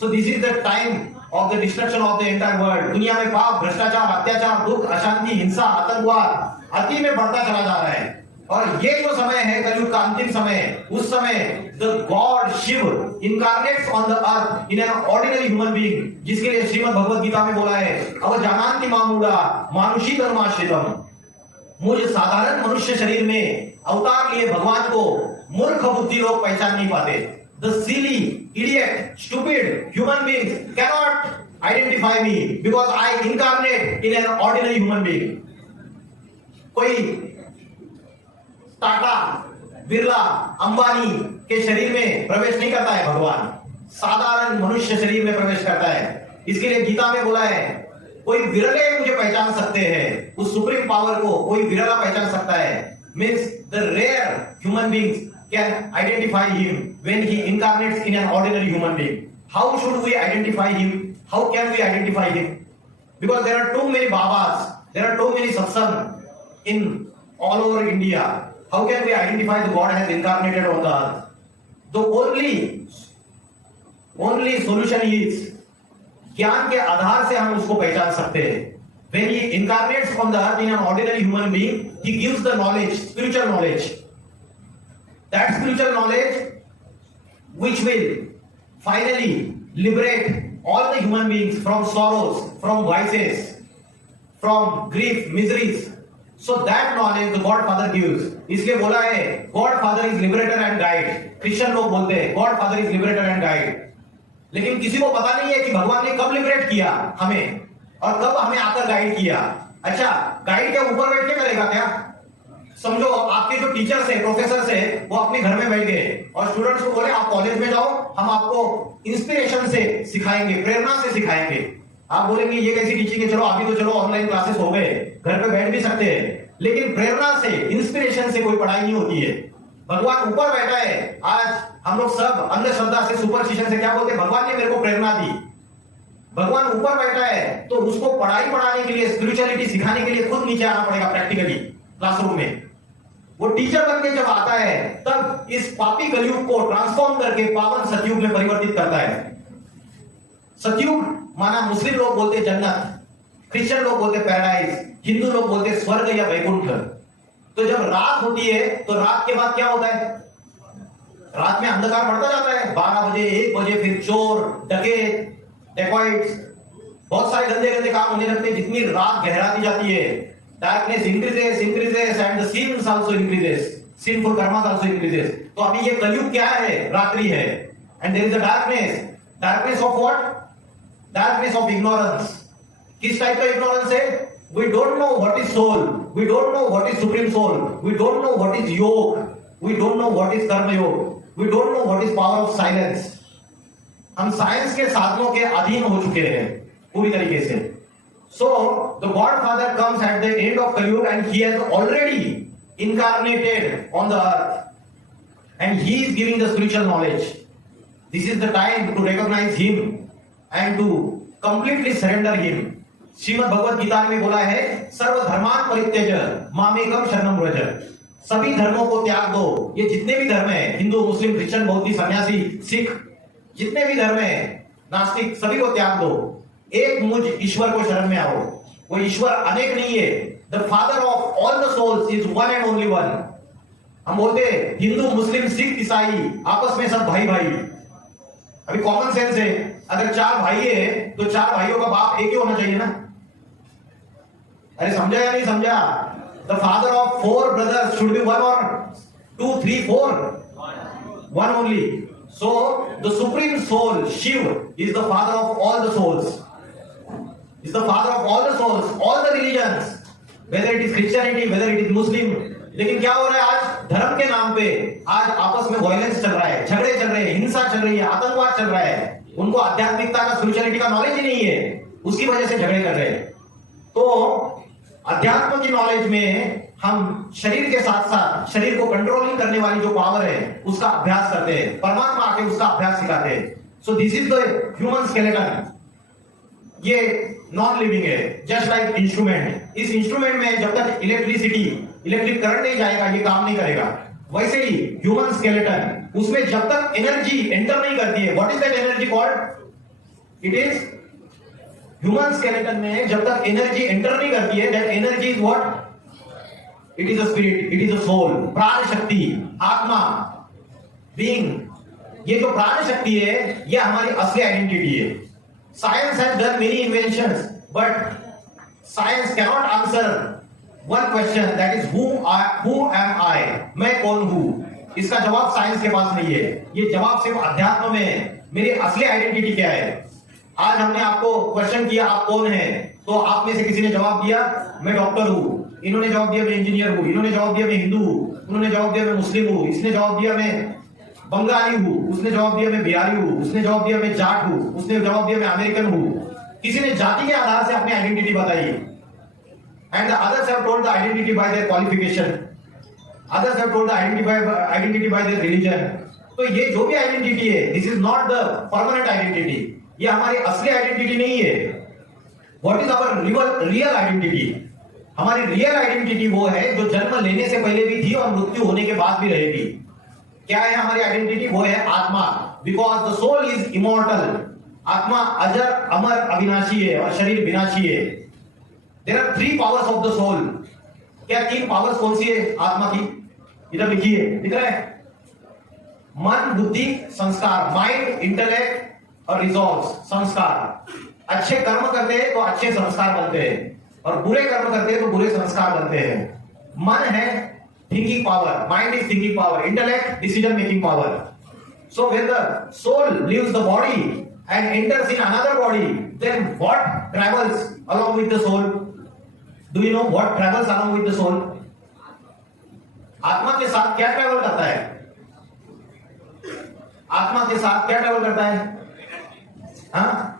सो this is the time of the destruction of the entire world. दुनिया में पाप, भ्रष्टाचार, अत्याचार, दुख, अशांति, हिंसा, आतंकवाद अति में बढ़ता चला जा रहा है, और ये जो समय है कलयुग का अंतिम समय, उस समय the God Shiv incarnates on the earth in an ordinary human being, जिसके लिए श्रीमद् भगवद गीता में बोला है अवजानान्ति मामूढ़ा मानुषी धर्माश्रितम। मुझ साधारण मनुष्य शरीर में अवतार लिए भगवान को मूर्ख बुद्धि लोग पहचान नहीं पाते। The silly, idiot, stupid human beings cannot identify me because I incarnate in an ordinary human being. कोई टाटा, बिरला, अंबानी के शरीर में प्रवेश नहीं करता है भगवान, साधारण मनुष्य शरीर में प्रवेश करता है। इसके लिए गीता में बोला है कोई विरले मुझे पहचान सकते हैं, उस सुप्रीम पावर को कोई विरला पहचान सकता है। Means the rare human beings can identify him when he incarnates in an ordinary human being. How should we identify him? How can we identify him? Because there are too many babas, there are too many satsang in all over India. How can we identify the God has incarnated on the earth? The only solution is ज्ञान के आधार से हम उसको पहचान सकते हैं. When he incarnates on the earth in an ordinary human being, he gives the knowledge, spiritual knowledge. That spiritual knowledge which will finally liberate all the human beings from sorrows, from vices, from grief, miseries. So that knowledge the God-Father gives. इसलिए बोला है God-Father is liberator and guide. Christian लोग बोलते हैं God-Father is liberator and guide. लेकिन किसी को पता नहीं है कि भगवान ने कब लिबरेट किया हमें और कब हमें आकर गाइड किया. अच्छा, गाइड क्या ऊपर बैठ के करेगा क्या? समझो आपके जो टीचर्स है, प्रोफेसर है, वो अपने घर में बैठ गए और स्टूडेंट्स को बोले आप कॉलेज में जाओ, हम आपको इंस्पिरेशन से सिखाएंगे, प्रेरणा से सिखाएंगे. आप बोलेंगे ये कैसी टीचिंग है, चलो अभी तो चलो ऑनलाइन क्लासेस हो गए, घर पे बैठ भी सकते हैं, लेकिन प्रेरणा से, इंस्पिरेशन से कोई पढ़ाई नहीं होती है. भगवान ऊपर बैठा है. आज हम लोग सब अंधश्रद्धा से, सुपरस्टिशन से क्या बोलते हैं, भगवान ने मेरे को प्रेरणा दी. भगवान ऊपर बैठा है तो उसको पढ़ाई पढ़ाने के लिए, स्पिरिचुअलिटी सिखाने के लिए खुद नीचे आना पड़ेगा प्रैक्टिकली क्लासरूम में. वो टीचर बन के जब आता है तब इस पापी कलयुग को ट्रांसफॉर्म करके पावन सतयुग में परिवर्तित करता है. सतयुग माना मुस्लिम लोग बोलते जन्नत, क्रिश्चियन लोग बोलते पैराडाइज, हिंदू लोग बोलते स्वर्ग या वैकुंठ. तो जब रात होती है तो रात के बाद क्या होता है? रात में अंधकार बढ़ता जाता है. 12 बजे, 1 बजे फिर चोर, डकैत, डेकॉइट्स, बहुत सारे गंदे गंदे काम होने लगते हैं. जितनी रात गहराती जाती है, darkness increases and the sins also increases, sinful karmas also increases. तो अभी ये कलयुग क्या है? रात्रि है. And there is a darkness of what? Darkness of ignorance. किस टाइप का ignorance है? We don't know what is soul, we don't know what is supreme soul, we don't know what is yoga, we don't know what is karma yoga, we don't know what is power of silence. हम science के साधनों के अधीन हो चुके हैं पूरी तरीके से. So the God-Father comes at the end of Kali Yuga and he has already incarnated on the earth and he is giving the spiritual knowledge. This is the time to recognize him and to completely surrender him. Shrimad Bhagavad Gita में बोला है सर्व धर्मान परित्यज मामेकम शरणम व्रज. सभी धर्मों को त्याग दो. ये जितने भी धर्म है, हिंदू, मुस्लिम, क्रिश्चियन, बौद्ध, सन्यासी, सिख, जितने भी धर्म है, नास्तिक, सभी को त्याग दो. एक मुझ ईश्वर को शरण में आओ. वो ईश्वर अनेक नहीं है. The father of all the souls is one and only one. हम बोलते हैं हिंदू, मुस्लिम, सिख, ईसाई आपस में सब भाई भाई. अभी कॉमन सेंस है, अगर 4 भाई है तो 4 भाइयों का बाप एक ही होना चाहिए ना. अरे समझा या नहीं समझा? The father of 4 brothers should be 1 और 2, 3, 4? 1 only. So the supreme soul Shiv is the father of all the souls. is the father of all the souls, all the religions, whether it is Christianity, whether it is Muslim. लेकिन क्या हो रहा है आज धर्म के नाम पे आज आपस में वायलेंस चल रहा है, झगड़े चल रहे हैं, हिंसा चल रही है, आतंकवाद चल रहा है। उनको आध्यात्मिकता का, स्पिरिचुअलिटी का नॉलेज ही नहीं है, उसकी वजह से झगड़े कर रहे हैं। तो अध्यात्म की नॉलेज में हम शरीर के साथ साथ शरीर को कंट्रोलिंग करने वाली जो पावर है उसका अभ्यास करते हैं, परमात्मा आके उसका अभ्यास सिखाते हैं। सो this is the human skeleton. ये नॉन लिविंग है, जस्ट लाइक इंस्ट्रूमेंट। इस इंस्ट्रूमेंट में जब तक इलेक्ट्रिक करंट नहीं जाएगा ये काम नहीं करेगा। वैसे ही ह्यूमन स्केलेटन, उसमें जब तक एनर्जी एंटर नहीं करती है, what is that energy called? It is human skeleton में जब तक एनर्जी एंटर नहीं करती है, that energy is what? It is a spirit, it is a soul, प्राण शक्ति, आत्मा, बीइंग। ये जो प्राण शक्ति है ये हमारी असली आइडेंटिटी है। Science has done many inventions but science can not answer one question, that is who am I? मैं कौन हूं? इसका जवाब साइंस के पास नहीं है। ये जवाब सिर्फ अध्यात्म में है। मेरी असली आइडेंटिटी क्या है? आज हमने आपको क्वेश्चन किया आप कौन है, तो आप में से किसी ने जवाब दिया मैं डॉक्टर हूं, इन्होंने जवाब दिया मैं इंजीनियर हूं, इन्होंने जवाब दिया मैं हिंदू हूं, उन्होंने जवाब दिया मैं मुस्लिम हूं, इसने जवाब दिया मैं बंगाली हूं, उसने जवाब दिया मैं बिहारी हूं, उसने जवाब दिया मैं जाट हूं, उसने जवाब दिया मैं अमेरिकन हूं। किसी ने जाति के आधार से अपनी आइडेंटिटी बताई, and the others have told the identity by their qualification, others have told the identity by their religion. तो ये जो भी आइडेंटिटी है, this is not the permanent identity, ये हमारी असली आइडेंटिटी नहीं है। What is our real identity? हमारी रियल आइडेंटिटी वो है जो जन्म लेने से पहले भी थी और मृत्यु होने के बाद भी रहेगी। क्या है हमारी आइडेंटिटी? वो है आत्मा, because the soul is immortal. आत्मा अजर, अमर, अविनाशी है और शरीर विनाशी है। There are 3 powers of the soul. क्या 3 पावर्स कौन सी है आत्मा की? इधर लिखिए, दिख रहा है? मन, बुद्धि, संस्कार, माइंड, इंटेलेक्ट और रिजॉल्व, संस्कार। अच्छे कर्म करते हैं तो अच्छे संस्कार बनते हैं और बुरे कर्म करते हैं तो बुरे संस्कार बनते हैं। मन है thinking power, mind is thinking power, intellect decision making power. So when the soul leaves the body and enters in another body, then what travels along with the soul? Do you know what travels along with the soul? आत्मा के साथ क्या travel करता है? आत्मा के साथ क्या ट्रैवल करता है? हाँ,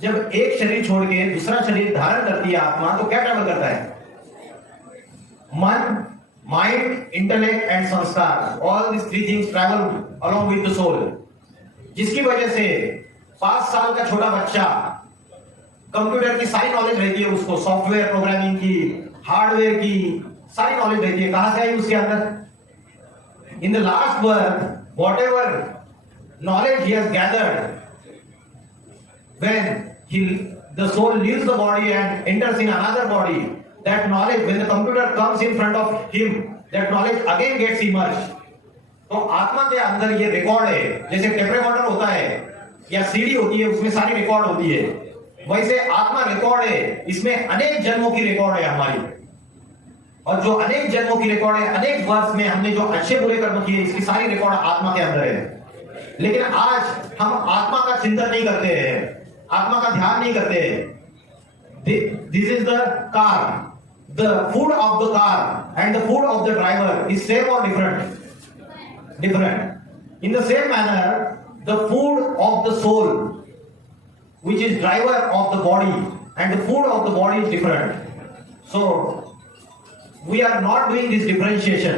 जब एक शरीर छोड़ के दूसरा शरीर धारण करती है आत्मा, तो क्या ट्रैवल करता है? मन, माइंड, इंटेलेक्ट एंड संस्कार, all this 3 things travel along with the soul. जिसकी वजह से 5 साल का छोटा बच्चा कंप्यूटर की सारी नॉलेज रहती है उसको, सॉफ्टवेयर प्रोग्रामिंग की, हार्डवेयर की सारी नॉलेज रहती है। कहां से आई उसके अंदर? In the last birth, whatever knowledge he has gathered, when the soul leaves the body and enters in another body, that knowledge, when the computer comes in front of him, that knowledge again gets immersed. तो आत्मा के अंदर ये record है, जैसे tape recorder होता है या सीडी होती है, उसमें सारी रिकॉर्ड होती है, वैसे आत्मा रिकॉर्ड है, इसमें अनेक जन्मों की रिकॉर्ड है हमारी। और जो अनेक जन्मों की रिकॉर्ड है, अनेक वर्ष में हमने जो अच्छे बुरे कर्म किए, इसकी सारी रिकॉर्ड आत्मा के अंदर है। लेकिन आज हम आत्मा का चिंतन नहीं करते हैं, आत्मा का ध्यान नहीं करते हैं। This is the car, the food of the car and the food of the driver is same और different? Different. In the same manner, the food of the soul which is driver of the body and the food of the body is different. So we are not doing this differentiation.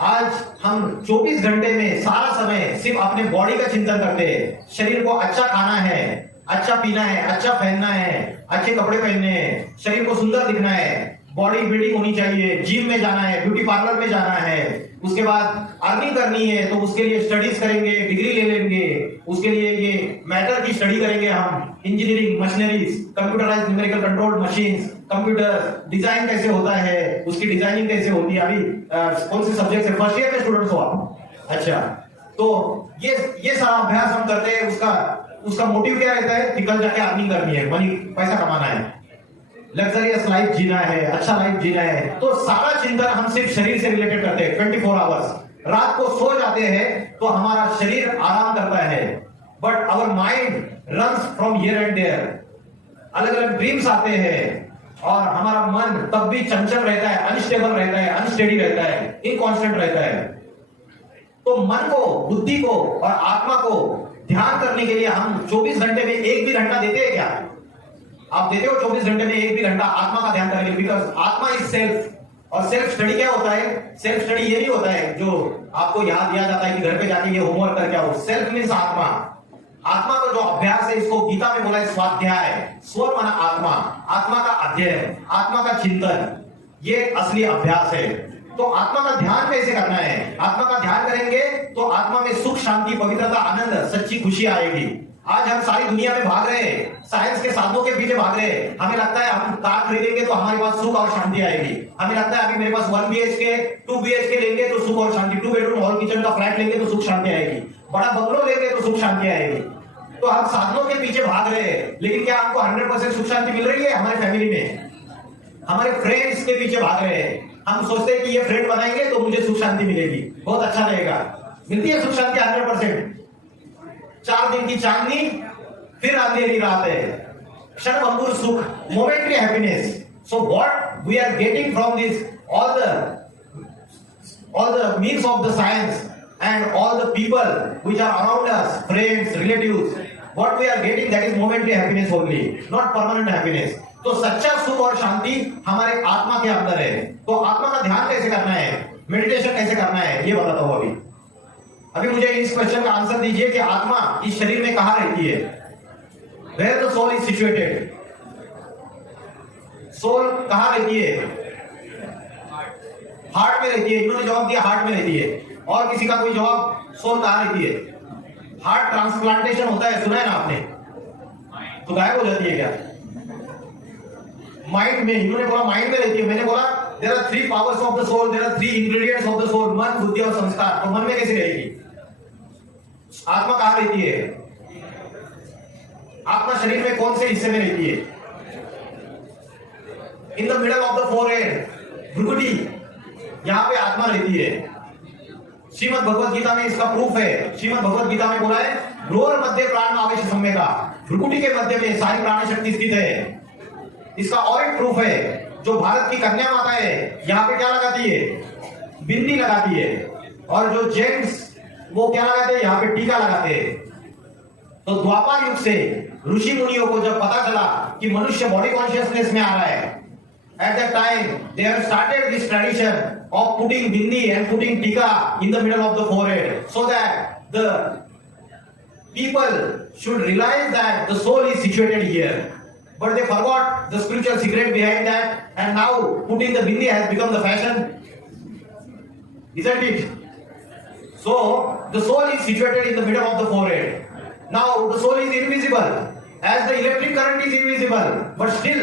आज हम 24 घंटे में सारा समय सिर्फ अपने body का चिंतन करते हैं। शरीर को अच्छा खाना है, अच्छा पीना है, अच्छा पहनना है, अच्छे कपड़े पहनने हैं, शरीर को सुंदर दिखना है, बॉडी बिल्डिंग होनी चाहिए, जिम में जाना है, ब्यूटी पार्लर में जाना है, उसके बाद अर्निंग करनी है तो उसके लिए स्टडीज करेंगे, डिग्री ले लेंगे, उसके लिए ये मैटर की स्टडी करेंगे हम, engineering, machineries, computerised numerical controlled machines, computer design कैसे होता है, उसकी डिजाइनिंग कैसे होती है। अभी कौन से सब्जेक्ट है? फर्स्ट ईयर के स्टूडेंट्स हो आप? अच्छा, तो ये सारा अभ्यास हम करते हैं। उसका मोटिव क्या रहता है? कि कल जाके अर्निंग करनी है, मनी, पैसा कमाना है, लग्जरियस लाइफ जीना है, अच्छा लाइफ जीना है। तो सारा चिंतन हम सिर्फ शरीर से रिलेटेड करते हैं 24 आवर्स। रात को सो जाते हैं तो हमारा शरीर आराम करता है, but our mind runs from here and there. अलग अलग ड्रीम्स आते हैं और हमारा मन तब भी चंचल रहता है, अनस्टेबल रहता है, अनस्टेडी रहता है, इनकॉन्स्टेंट रहता है। तो मन को, बुद्धि को और आत्मा को ध्यान करने के लिए हम 24 घंटे में एक भी घंटा देते हैं क्या? आप देते हो 24 घंटे में एक भी घंटा आत्मा का ध्यान करने के लिए? बिकॉज आत्मा इज सेल्फ। और सेल्फ स्टडी क्या होता है? सेल्फ स्टडी ये नहीं होता है जो आपको याद दिया जाता है कि घर पे जाके ये होमवर्क करके आओ। सेल्फ मीन्स आत्मा। आत्मा का जो अभ्यास है, इसको गीता में बोला है स्वाध्याय। स्व माना आत्मा, आत्मा का अध्ययन, आत्मा का चिंतन, ये असली अभ्यास है। तो आत्मा का ध्यान कैसे करना है? आत्मा का ध्यान करेंगे तो आत्मा में सुख, शांति, पवित्रता, आनंद, सच्ची खुशी आएगी। आज हम सारी दुनिया में भाग रहे हैं, साइंस के साधनों के पीछे भाग रहे हैं। हमें लगता है हम कार खरीदेंगे तो हमारे पास सुख और शांति आएगी। हमें लगता है अभी मेरे पास 1 BHK 2 BHK लेंगे तो सुख और शांति, 2 बेडरूम हॉल किचन का फ्लैट लेंगे तो सुख शांति आएगी, बड़ा बंगलो लेंगे तो सुख शांति आएगी। तो हम साधनों के पीछे भाग रहे हैं, लेकिन क्या हमको 100% सुख शांति मिल रही है? हमारे फैमिली में, हमारे फ्रेंड्स के पीछे भाग रहे हैं। हम सोचते हैं कि ये फ्रेंड बनाएंगे तो मुझे सुख शांति मिलेगी, बहुत अच्छा रहेगा। मिलती है सुख शांति 100%? 4 दिन की चांदनी, फिर अंधेरी रात है। क्षणभंगुर सुख, momentary happiness. So what we are getting from this all the means of the science and all the people which are around us, friends, relatives, what we are getting, that is momentary happiness only, not permanent happiness. तो सच्चा सुख और शांति हमारे आत्मा के अंदर है। तो आत्मा का ध्यान कैसे करना है, मेडिटेशन कैसे करना है, ये बताता हूं। अभी मुझे इस क्वेश्चन का आंसर दीजिए कि आत्मा इस शरीर में कहां रहती है? Where the soul is situated? Soul कहां रहती है? हार्ट में रहती है। इन्होंने जवाब दिया हार्ट में रहती है। और किसी का कोई जवाब? सोल कहां रहती है? हार्ट ट्रांसप्लांटेशन होता है, सुना है ना आपने? तो गायब हो जाती है क्या? माइंड में, इन्होंने बोला माइंड में रहती है, मैंने बोला there are 3 powers of the soul, there are 3 ingredients of the soul, मन, बुद्धि और संस्कार। तो मन में कैसे रहेगी? आत्मा कहां रहती है? आत्मा शरीर में कौन से हिस्से में रहती है? In the middle of the forehead, भ्रुकुटी, यहां पे आत्मा रहती है। श्रीमद् भगवत गीता में इसका प्रूफ है। श्रीमद् भगवत गीता में बोला है भ्रूर मध्य प्राण आवेश संवेदा, भ्रुकुटी के मध्य में सारी प्राण शक्ति स्थित है। इसका और एक प्रूफ है, जो भारत की कन्या माता है यहां पे क्या लगाती है? बिंदी लगाती है। और जो जेंट्स वो क्या लगाते हैं? यहां पे टीका लगाते हैं। तो द्वापर युग से ऋषि मुनियों को जब पता चला कि मनुष्य बॉडी कॉन्शियसनेस में आ रहा है, at that time they have started this tradition of putting bindi and putting tika in the middle of the forehead, so that the people should realize that the soul is situated here. But they forgot the spiritual secret behind that, and now putting the bindi has become the fashion, isn't it? So the soul is situated in the middle of the forehead. Now the soul is invisible, as the electric current is invisible, but still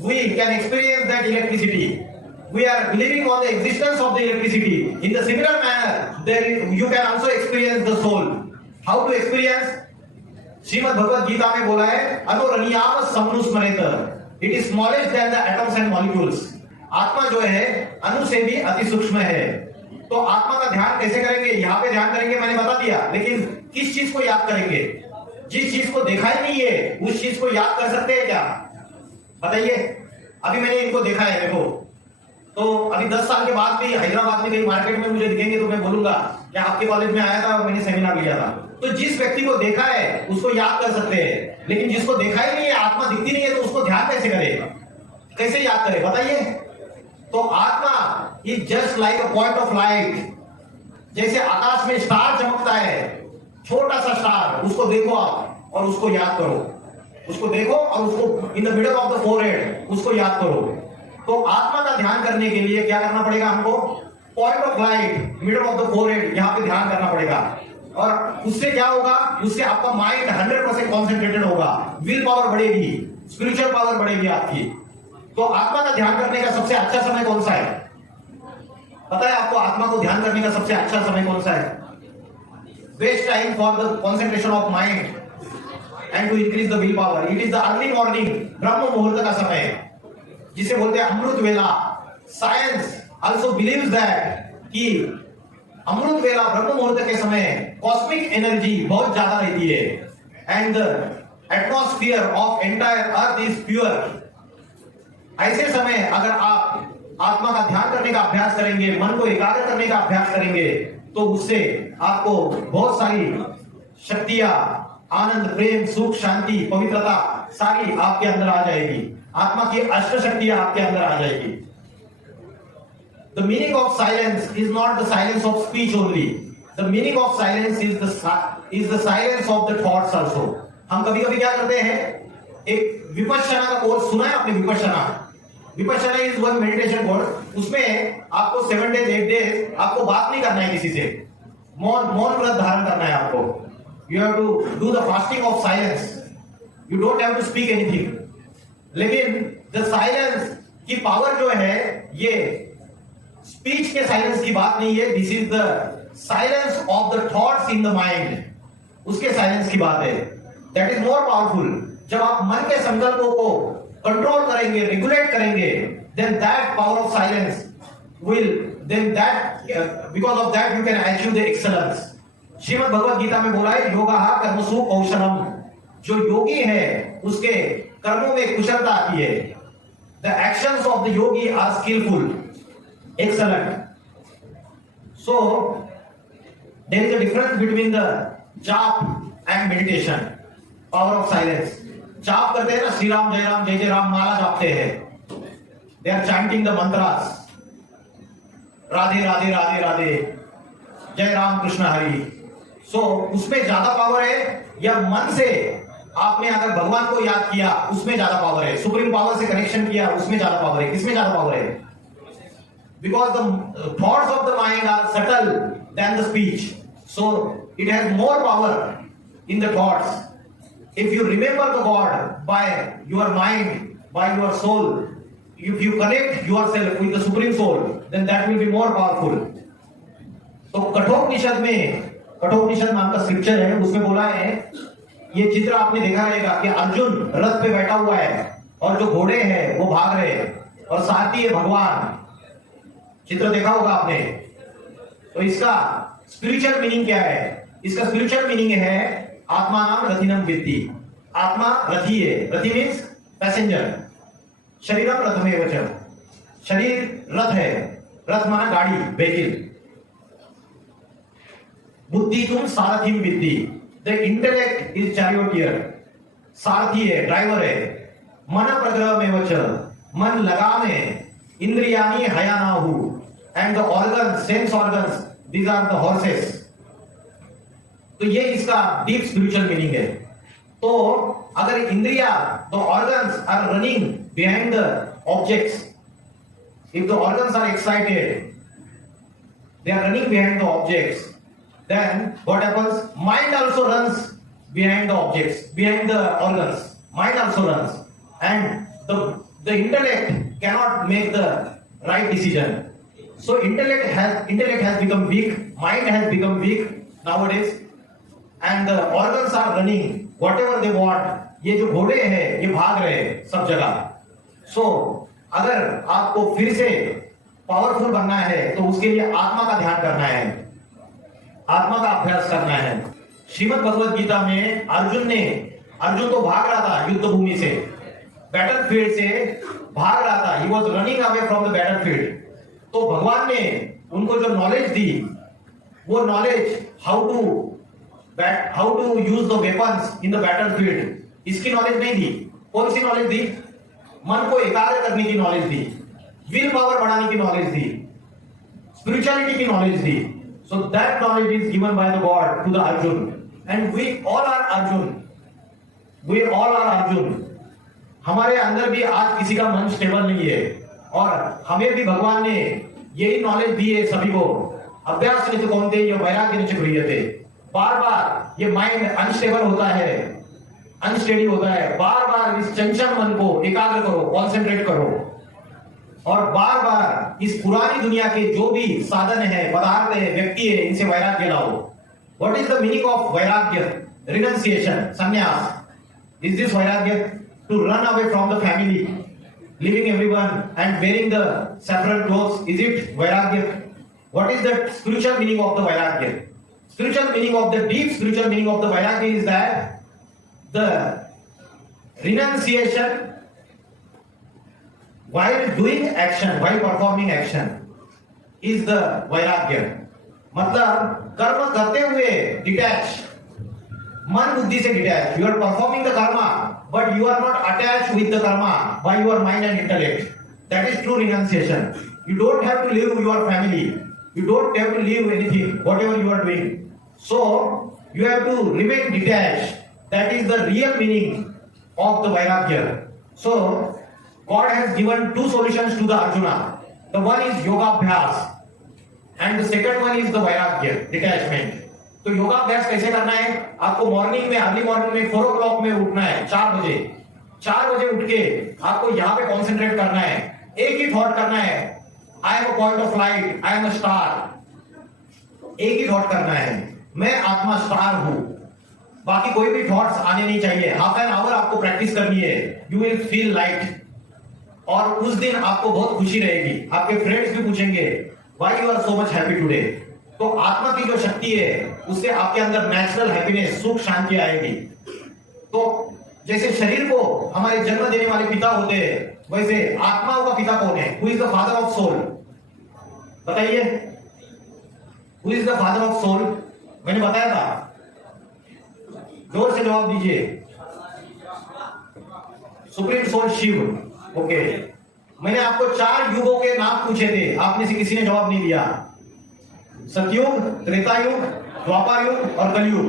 we can experience that electricity. We are believing on the existence of the electricity. In the similar manner, you can also experience the soul. How to experience? Shrimad Bhagavad Gita में बोला है अनुरनियाम समनुस्मरेत, it is smallest than the atoms and molecules. आत्मा जो है अणु से भी अति सूक्ष्म है। तो आत्मा का ध्यान कैसे करेंगे? यहाँ पे ध्यान करेंगे, मैंने बता दिया, लेकिन किस चीज को याद करेंगे? जिस चीज को देखा ही नहीं है उस चीज को याद कर सकते हैं क्या? बताइए। अभी मैंने इनको देखा है, देखो, तो अभी 10 साल के बाद भी हैदराबाद में कहीं मार्केट में मुझे दिखेंगे तो मैं बोलूंगा कि आपके कॉलेज में आया था और मैंने सेमिनार लिया था। तो जिस व्यक्ति को देखा है उसको याद कर सकते हैं, लेकिन जिसको देखा ही नहीं है, आत्मा दिखती नहीं है, तो उसको ध्यान कैसे करेगा? कैसे याद करे बताइए? तो आत्मा is just like a point of light. जैसे आकाश में स्टार चमकता है, छोटा सा स्टार, उसको देखो आप और उसको याद करो। उसको देखो और उसको इन the middle of the forehead उसको याद करो। तो आत्मा का ध्यान करने के लिए क्या करना पड़ेगा हमको? Point of light, middle of the forehead, यहां पे ध्यान करना पड़ेगा। और उससे क्या होगा? उससे आपका माइंड 100% कॉन्सेंट्रेटेड होगा, विल पावर बढ़ेगी, स्पिरिचुअल पावर बढ़ेगी आपकी। तो आत्मा का ध्यान करने का सबसे अच्छा समय कौन सा है? पता है आपको आत्मा को ध्यान करने का सबसे अच्छा समय कौन सा है? Best time for the concentration of mind and to increase the will power, it is the early morning, ब्रह्म मुहूर्त का समय, जिसे बोलते हैं अमृत वेला। साइंस also believes that कि अमृत वेला, ब्रह्म मुहूर्त के समय कॉस्मिक एनर्जी बहुत ज्यादा रहती है, atmosphere of entire earth is pure. ऐसे समय अगर आप आत्मा का ध्यान करने का अभ्यास करेंगे, मन को एकाग्र करने का अभ्यास करेंगे, तो उससे आपको बहुत सारी शक्तियां, आनंद, प्रेम, सुख, शांति, पवित्रता सारी आपके अंदर आ जाएगी। आत्मा की अष्ट शक्तियां आपके अंदर आ जाएगी। The meaning of silence is not the silence of speech only. The meaning of silence is the silence of the thoughts also. हम कभी कभी क्या करते हैं, एक विपश्यना का कोर्स सुना है आपने? Vipassana is one meditation course. उसमें आपको 7 days 8 days आपको बात नहीं करना है किसी से, मौन व्रत धारण करना है आपको। You have to do the fasting of silence, you don't have to speak anything. लेकिन द साइलेंस की पावर जो है, ये स्पीच के साइलेंस की बात नहीं है। This is the silence of the thoughts in the mind, उसके साइलेंस की बात है। That is more powerful. जब आप मन के संकल्पों को कंट्रोल करेंगे, रेगुलेट करेंगे, then that power of silence will, then that because of that you can achieve the excellence. Shrimad Bhagavad Gita में बोला है, योगः कर्मसु कौशलम। जो योगी है उसके कर्मों में कुशलता आती है। The actions of the yogi are skillful, excellent. So there is a difference between the jap and meditation. Power of silence. जाप करते हैं ना, श्री राम जय राम माला जापते हैं। They are chanting the mantras, Radhe Radhe Radhe Radhe, जय राम कृष्ण हरि। सो उसमें ज्यादा पावर है, या मन से आपने अगर भगवान को याद किया उसमें ज्यादा पावर है, सुप्रीम पावर से कनेक्शन किया उसमें ज्यादा पावर है। किसमें ज्यादा पावर है? Because the thoughts of the mind are subtle than the speech, so it has more power in the thoughts. If you remember the God by your mind, by your soul, if you connect yourself with the Supreme Soul, then that will be more powerful. तो कठोपनिषद में, कठोपनिषद नाम का scripture है, उसमें बोला है, ये चित्र आपने देखा रहेगा कि अर्जुन रथ पे बैठा हुआ है और जो घोड़े हैं वो भाग रहे हैं और सारथी है भगवान। चित्र देखा होगा आपने। तो इसका स्पिरिचुअल मीनिंग क्या है? इसका स्पिरिचुअल मीनिंग है, आत्मा नाम रथिनम विद्धि। आत्मा रथी है, रथी मीन्स पैसेंजर, शरीरम रथमेव च, शरीर रथ है, रथ माना गाड़ी, व्हीकल। बुद्धि तुम सारथिम विद्धि, द इंटेलेक्ट इज चैरियोटियर, सारथी है, ड्राइवर है। मन प्रग्रहमेव च, मन लगाम है। इंद्रियाणि हयानाहु, and the organs, sense organs, these are the horses. तो ये इसका डीप स्पिरिचुअल मीनिंग है। तो अगर इंद्रिया, the organs are running behind the objects, if the organs are excited, they are running behind the objects, then what happens? Mind also runs behind the objects, behind the organs, mind also runs, and the intellect cannot make the right decision. So intellect has become weak, mind has become weak nowadays, and the organs are running whatever they want. ये जो घोड़े हैं ये भाग रहे हैं सब जगह। सो अगर आपको फिर से पावरफुल बनना है तो उसके लिए आत्मा का ध्यान करना है, आत्मा का अभ्यास करना है। श्रीमद् भगवद गीता में अर्जुन तो भाग रहा था युद्ध भूमि से, बैटल फील्ड से भाग रहा था। He was running away from the battle field. तो भगवान ने उनको जो नॉलेज दी, वो knowledge how to use the weapons in the battle field, इसकी नॉलेज नहीं दी। कौन सी नॉलेज दी? मन को एकाग्र करने की नॉलेज दी, विल पावर बढ़ाने की नॉलेज दी, स्पिरिचुअलिटी की नॉलेज दी। So that knowledge is given by the god to the Arjun, and we all are Arjun. हमारे अंदर भी आज किसी का मन स्टेबल नहीं है, और हमें भी भगवान ने यही नॉलेज दी है सभी को। अभ्यास नित्य कौन्ते ये वैराग्य नित्य क्रियते। बार बार ये माइंड अनस्टेबल होता है, अनस्टेडी होता है। बार बार इस चंचल मन को एकाग्र करो, कॉन्सेंट्रेट करो, और बार बार इस पुरानी दुनिया के जो भी साधन है, पदार्थ है, व्यक्ति है, इनसे वैराग्य लाओ। What is the meaning of वैराग्य? रिनंसिएशन, संन्यास। इज दिस वैराग्य? To run away from the family, leaving everyone and wearing the separate clothes, is it vairagya? What is the spiritual meaning of the vairagya? Spiritual meaning of the deep spiritual meaning of the vairagya is that the renunciation while doing action, while performing action is the वैराग्य। मतलब कर्म करते हुए detach, मन बुद्धि से detach. You are performing the karma, but you are not attached with the karma by your mind and intellect. That is true renunciation. You don't have to leave your family. You don't have to leave anything, whatever you are doing. So you have to remain detached. That is the real meaning of the vairagya. So God has given two solutions to the Arjuna. The one is yoga abhyas and the second one is the vairagya, detachment. तो योगा अभ्यास कैसे करना है? आपको morning में, early morning में 4 o'clock में उठना है, 4 बजे। 4 बजे उठ के आपको यहाँ पे कॉन्सेंट्रेट करना है, एक ही थॉट करना है, I am a point of light, I am a star. एक ही थॉट करना है, मैं आत्मा स्टार हूं। बाकी कोई भी थॉट्स आने नहीं चाहिए। हाफ एन आवर आपको प्रैक्टिस करनी है, यू विल फील लाइट। और उस दिन आपको बहुत खुशी रहेगी। आपके फ्रेंड्स भी पूछेंगे why you are so much happy today. तो आत्मा की जो शक्ति है उससे आपके अंदर नेचुरल हैप्पीनेस, सुख शांति आएगी। तो जैसे शरीर को हमारे जन्म देने वाले पिता होते हैं, वैसे आत्माओं का पिता कौन है? Who is the father of soul? बताइए, who is the father of soul? मैंने बताया था, जोर से जवाब दीजिए। Supreme soul Shiv. ओके, मैंने आपको 4 युगों के नाम पूछे थे, आप में से किसी ने जवाब नहीं दिया। सतयुग, त्रेता युग, द्वापर युग और कलयुग।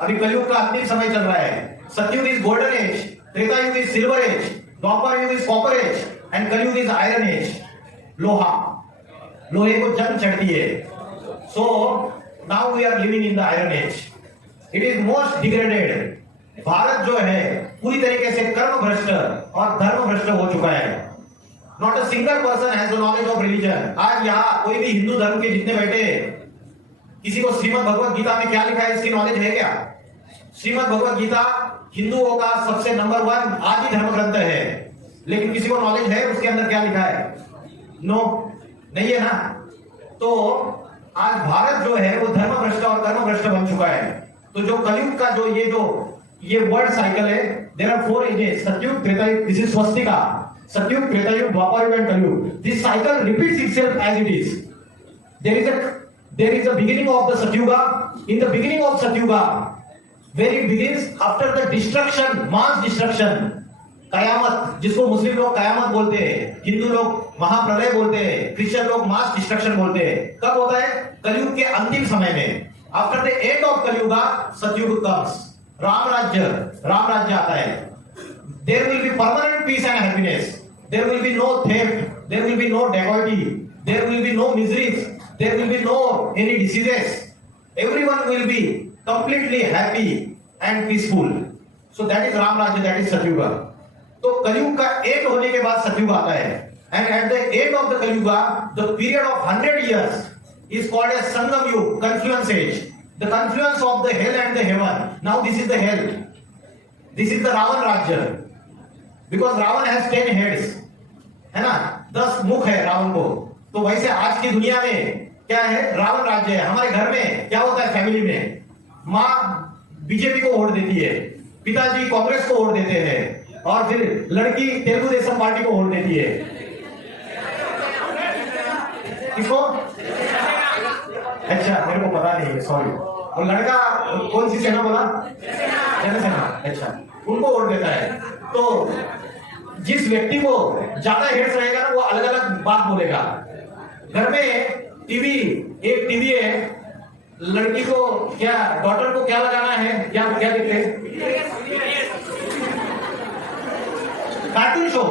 अभी कलयुग का अंतिम समय चल रहा है। सतयुग इज गोल्डन एज, त्रेता युग is silver age, Dwapar Yug is copper age and Kalyug is iron age. लोहा, लोहे को जंग चढ़ती है। So now we are living in the iron age. It is most degraded. Bharat जो है पूरी तरीके से कर्म भ्रष्ट और धर्म भ्रष्ट हो चुका है। Not a single person has the knowledge of religion. आज यहाँ कोई भी हिंदू धर्म के जितने बैठे, किसी को श्रीमद् भगवत गीता में क्या लिखा है इसकी नॉलेज है क्या? श्रीमद् भगवत गीता हिंदुओं का सबसे नंबर 1 आदि धर्म ग्रंथ है, लेकिन किसी को नॉलेज है उसके अंदर क्या लिखा है? नो, नहीं है ना। तो आज भारत जो है वो धर्म भ्रष्ट और कर्म भ्रष्ट बन चुका है। तो जो कलयुग का जो ये वर्ल्ड साइकिल है, देयर आर 4 एजेस, सतयुग, त्रेता युग, दिस इज स्वस्तिका, सतयुग, त्रेता युग, द्वापर युग एंड कलयुग। This cycle repeats itself as it is. There is a beginning of the Satyuga. In the beginning of Satyuga, where it begins after the destruction, mass destruction, कयामत, जिसको मुस्लिम लोग कयामत बोलते हैं, हिंदू लोग महाप्रलय बोलते हैं, क्रिश्चियन लोग मास डिस्ट्रक्शन बोलते हैं। कब होता है? कलयुग के अंतिम समय में। After the end of Kalyuga Satyug comes, Ram Rajya आता है। There will be permanent peace and happiness. There will be no theft, there will be no dacoity, there will be no miseries, there will be no any diseases. Everyone will be completely happy and peaceful. So that is Ram Rajya, that is सतयुगा। तो कलयुग का and होने के बाद सतयुग आता है। And at the end of the Kalyuga, the period of 100 years is called as संगम युग, confluence age, the confluence of the hell and the heaven. Now this is the hell, this is the Ravan राज्य, because Ravan has 10 heads, है ना, 10 मुख है रावण को। तो वैसे आज की दुनिया में क्या है? रावण राज्य है। हमारे घर में क्या होता है? फैमिली में माँ बीजेपी को वोट देती है, पिताजी कांग्रेस को वोट देते हैं, और फिर लड़की तेलुगु देशम पार्टी को वोट देती है। किसको? अच्छा, मेरे को पता नहीं है, सॉरी। और लड़का कौन सी सेना बोला? जनसेना। अच्छा, उनको वोट देता है। तो जिस व्यक्ति को ज्यादा हेड्स रहेगा ना, वो अलग अलग बात बोलेगा। घर में एक टीवी है, लड़की को क्या, डॉटर को क्या लगाना है, क्या देखते हैं? Cartoon show.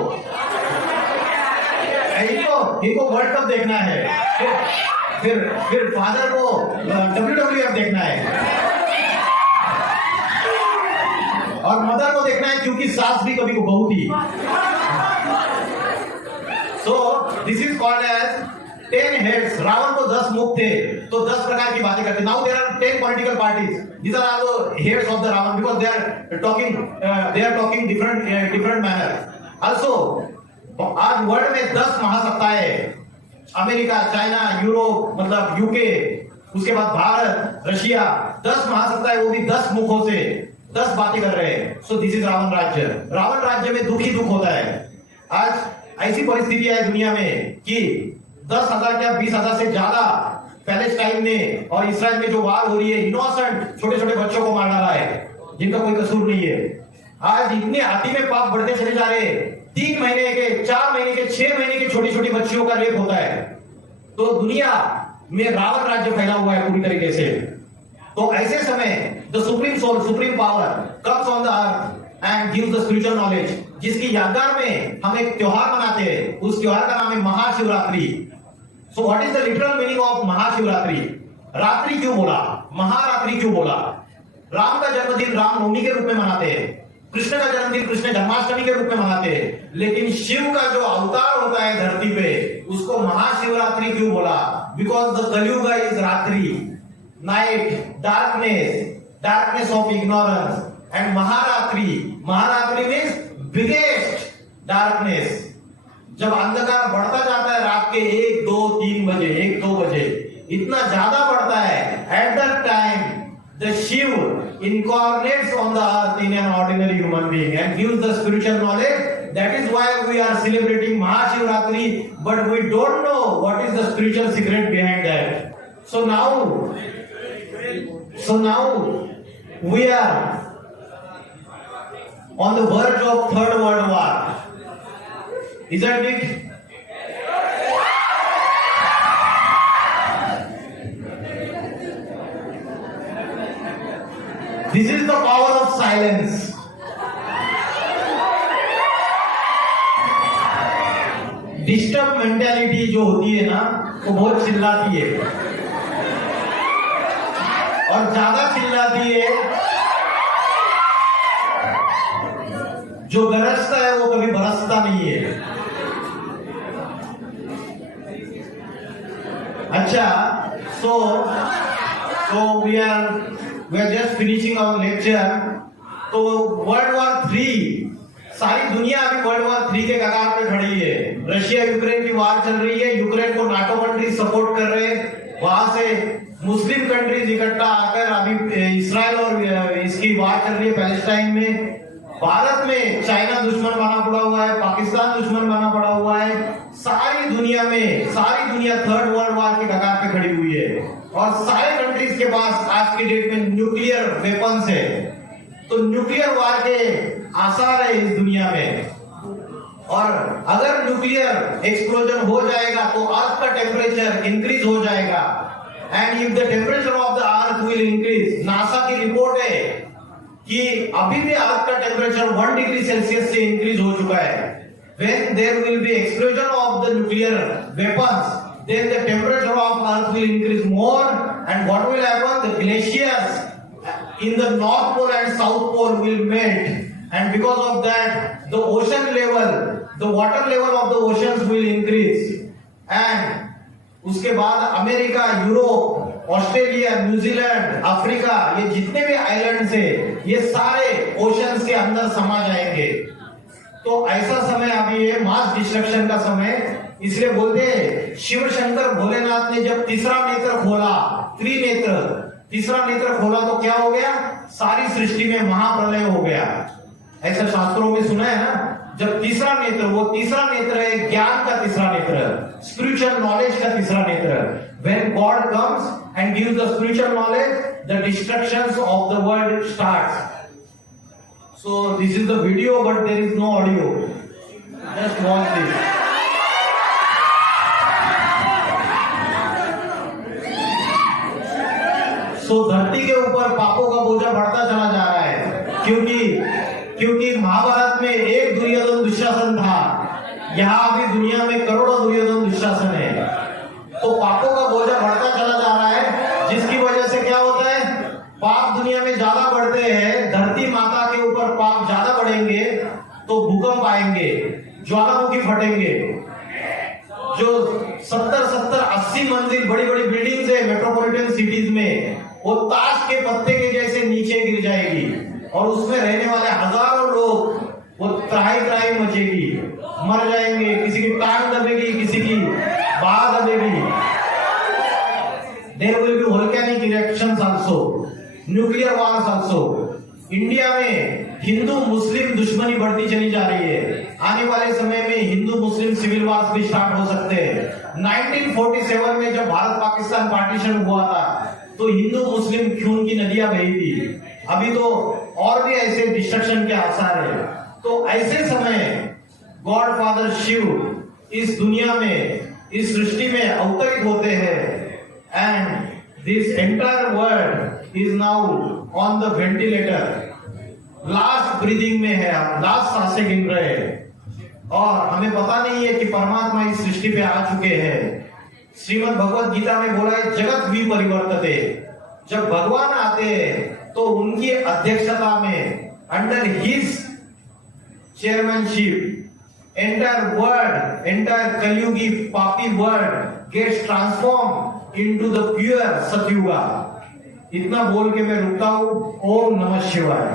इनको वर्ल्ड कप देखना है, फिर फादर को WWF देखना है, और मदर को देखना है क्योंकि सास भी कभी को बहू थी। So this is called as 10 heads. Ravan को 10 मुख थे, तो 10 प्रकार की बातें करते। Now there are 10 political parties. These are all the heads of the Ravan, because they are talking different manner. Also, आज वर्ल्ड में 10 महासत्ताएं हैं। अमेरिका, चाइना, यूरोप, मतलब UK, उसके बाद भारत, रशिया, 10 महासत्ताएं, वो भी 10 मुखों से। 10 बातें कर रहे हैं। सो दिस इज रावण राज्य। रावण राज्य में दुख ही दुख होता है। आज ऐसी परिस्थिति है दुनिया में कि 10,000 क्या 20,000 से ज्यादा पैलेस्टाइन में और इसराइल में जो वार हो रही है, इनोसेंट छोटे छोटे बच्चों को मार डाला है जिनका कोई कसूर नहीं है। आज इतने हाथी में पाप बढ़ते चले जा रहे हैं। 3 महीने के, 4 महीने के, 6 महीने के छोटी छोटी बच्चियों का रेप होता है। तो दुनिया में रावण राज्य फैला हुआ है पूरी तरीके से। तो ऐसे समय the supreme soul, supreme power comes on the earth and gives the spiritual knowledge, जिसकी यादगार में हम एक त्योहार मनाते हैं। उस त्योहार का नाम है Mahashivratri. So what is the literal meaning of Mahashivratri? रात्रि क्यों बोला, महारात्रि क्यों बोला? राम का जन्मदिन रामनवमी के रूप में मनाते हैं, कृष्ण का जन्मदिन कृष्ण जन्माष्टमी के रूप में मनाते हैं, लेकिन शिव का जो अवतार होता है धरती पे उसको महाशिवरात्रि क्यों बोला? Because the Kalyug is ratri, night, darkness of ignorance, and maharatri means biggest darkness. जब अंधकार बढ़ता जाता है रात के 1, 2, 3 बजे, 1, 2 बजे इतना ज्यादा बढ़ता है, at that time the Shiv incarnates on the earth in an ordinary human being and gives the spiritual knowledge. That is why we are celebrating Mahashivratri, but we don't know what is the spiritual secret behind that. So now we are on the verge of Third World War. Isn't it? This is the power of silence. Disturb mentality जो होती है ना वो बहुत चिल्लाती है, और ज्यादा चिल्लाती है। जो गरजता है वो कभी बरसता नहीं है। अच्छा, so we are just finishing our lecture. तो वर्ल्ड वॉर 3, सारी दुनिया अभी वर्ल्ड वॉर 3 के कगार पे खड़ी है। रशिया यूक्रेन की वार चल रही है, यूक्रेन को नाटो कंट्रीज सपोर्ट कर रहे हैं, वहां से मुस्लिम कंट्रीज इकट्ठा आकर अभी इसराइल और इसकी वार चल रही है पैलेस्टाइन में। भारत में चाइना दुश्मन बना पड़ा हुआ है, पाकिस्तान दुश्मन बना पड़ा हुआ है। सारी दुनिया थर्ड वर्ल्ड वॉर के कगार पे खड़ी हुई है, और सारे कंट्रीज के पास आज की डेट में न्यूक्लियर वेपन्स है। तो न्यूक्लियर वार के आसार है इस दुनिया में, और अगर न्यूक्लियर एक्सप्लोजन हो जाएगा तो अर्थ का टेम्परेचर इंक्रीज हो जाएगा, and if the temperature of the earth will increase, NASA की रिपोर्ट है कि अभी भी अर्थ का टेम्परेचर 1 डिग्री सेल्सियस से इंक्रीज हो चुका है। When there will be explosion of the nuclear weapons, then the temperature of Earth will increase more, and what will happen? The glaciers in the North Pole and South Pole will melt, and because of that, the ocean level, the water level of the oceans will increase, and उसके बाद America, Europe, Australia, New Zealand, Africa, ये जितने भी islands है ये सारे oceans के अंदर समा जाएंगे। तो ऐसा समय अभी है मास डिस्ट्रक्शन का समय। इसलिए बोलते हैं शिव शंकर भोलेनाथ ने जब तीसरा नेत्र खोला, तीसरा नेत्र खोला तो क्या हो गया? सारी सृष्टि में महाप्रलय हो गया। ऐसा शास्त्रों में सुना है ना। जब तीसरा नेत्र, वो तीसरा नेत्र है ज्ञान का तीसरा नेत्र, स्पिरिचुअल नॉलेज का तीसरा नेत्र। When God comes and gives the spiritual knowledge, the destructions of the world starts. So this is the video, but there is no audio. Just watch this. So धरती के ऊपर पापों का बोझा बढ़ता चला जा रहा है, क्योंकि महाभारत में एक दुर्योधन दुशासन था, यहाँ अभी दुनिया में करोड़ों दुर्योधन दुशासन है। तो पापों का बोझा बढ़ता चला जा रहा है, जिसकी वजह से क्या होता है? पाप दुनिया में ज्यादा बढ़ते हैं, धरती माता के ऊपर पाप ज्यादा बढ़ेंगे तो भूकंप आएंगे, ज्वालामुखी फटेंगे। जो 70-80 मंजिल बड़ी बड़ी बिल्डिंग्स है मेट्रोपॉलिटन सिटीज में, वो ताश के पत्ते के जैसे नीचे गिर जाएगी, और उसमें रहने वाले हजारों लोग, वो त्राही मचेगी, मर जाएंगे। किसी की टांग दबेगी, किसी की बाह दबेगी। There will be volcanic eruptions also, nuclear wars also. India में हिंदू मुस्लिम दुश्मनी बढ़ती चली जा रही है। आने वाले समय में हिंदू मुस्लिम सिविल वार्स भी स्टार्ट हो सकते हैं। 1947 में जब भारत पाकिस्तान पार्टीशन हुआ था तो हिंदू मुस्लिम खून की नदियां बही थी। अभी तो और भी ऐसे डिस्ट्रक्शन के आसार है। तो ऐसे समय गॉड फादर शिव इस दुनिया में, इस सृष्टि में अवतरित होते हैं and this entire world is now on the ventilator. Last breathing में है, हम लास्ट सांसें गिन रहे हैं और हमें पता नहीं है कि परमात्मा इस सृष्टि पे आ चुके हैं। श्रीमद् भगवत गीता में बोला है जगत भी परिवर्तते। जब भगवान आते हैं तो उनकी अध्यक्षता में under his chairmanship, entire world, entire Kalyugi Papi world gets transformed into the pure Satyuga. इतना बोल के मैं रुकता हूँ। ओम नमः शिवाय।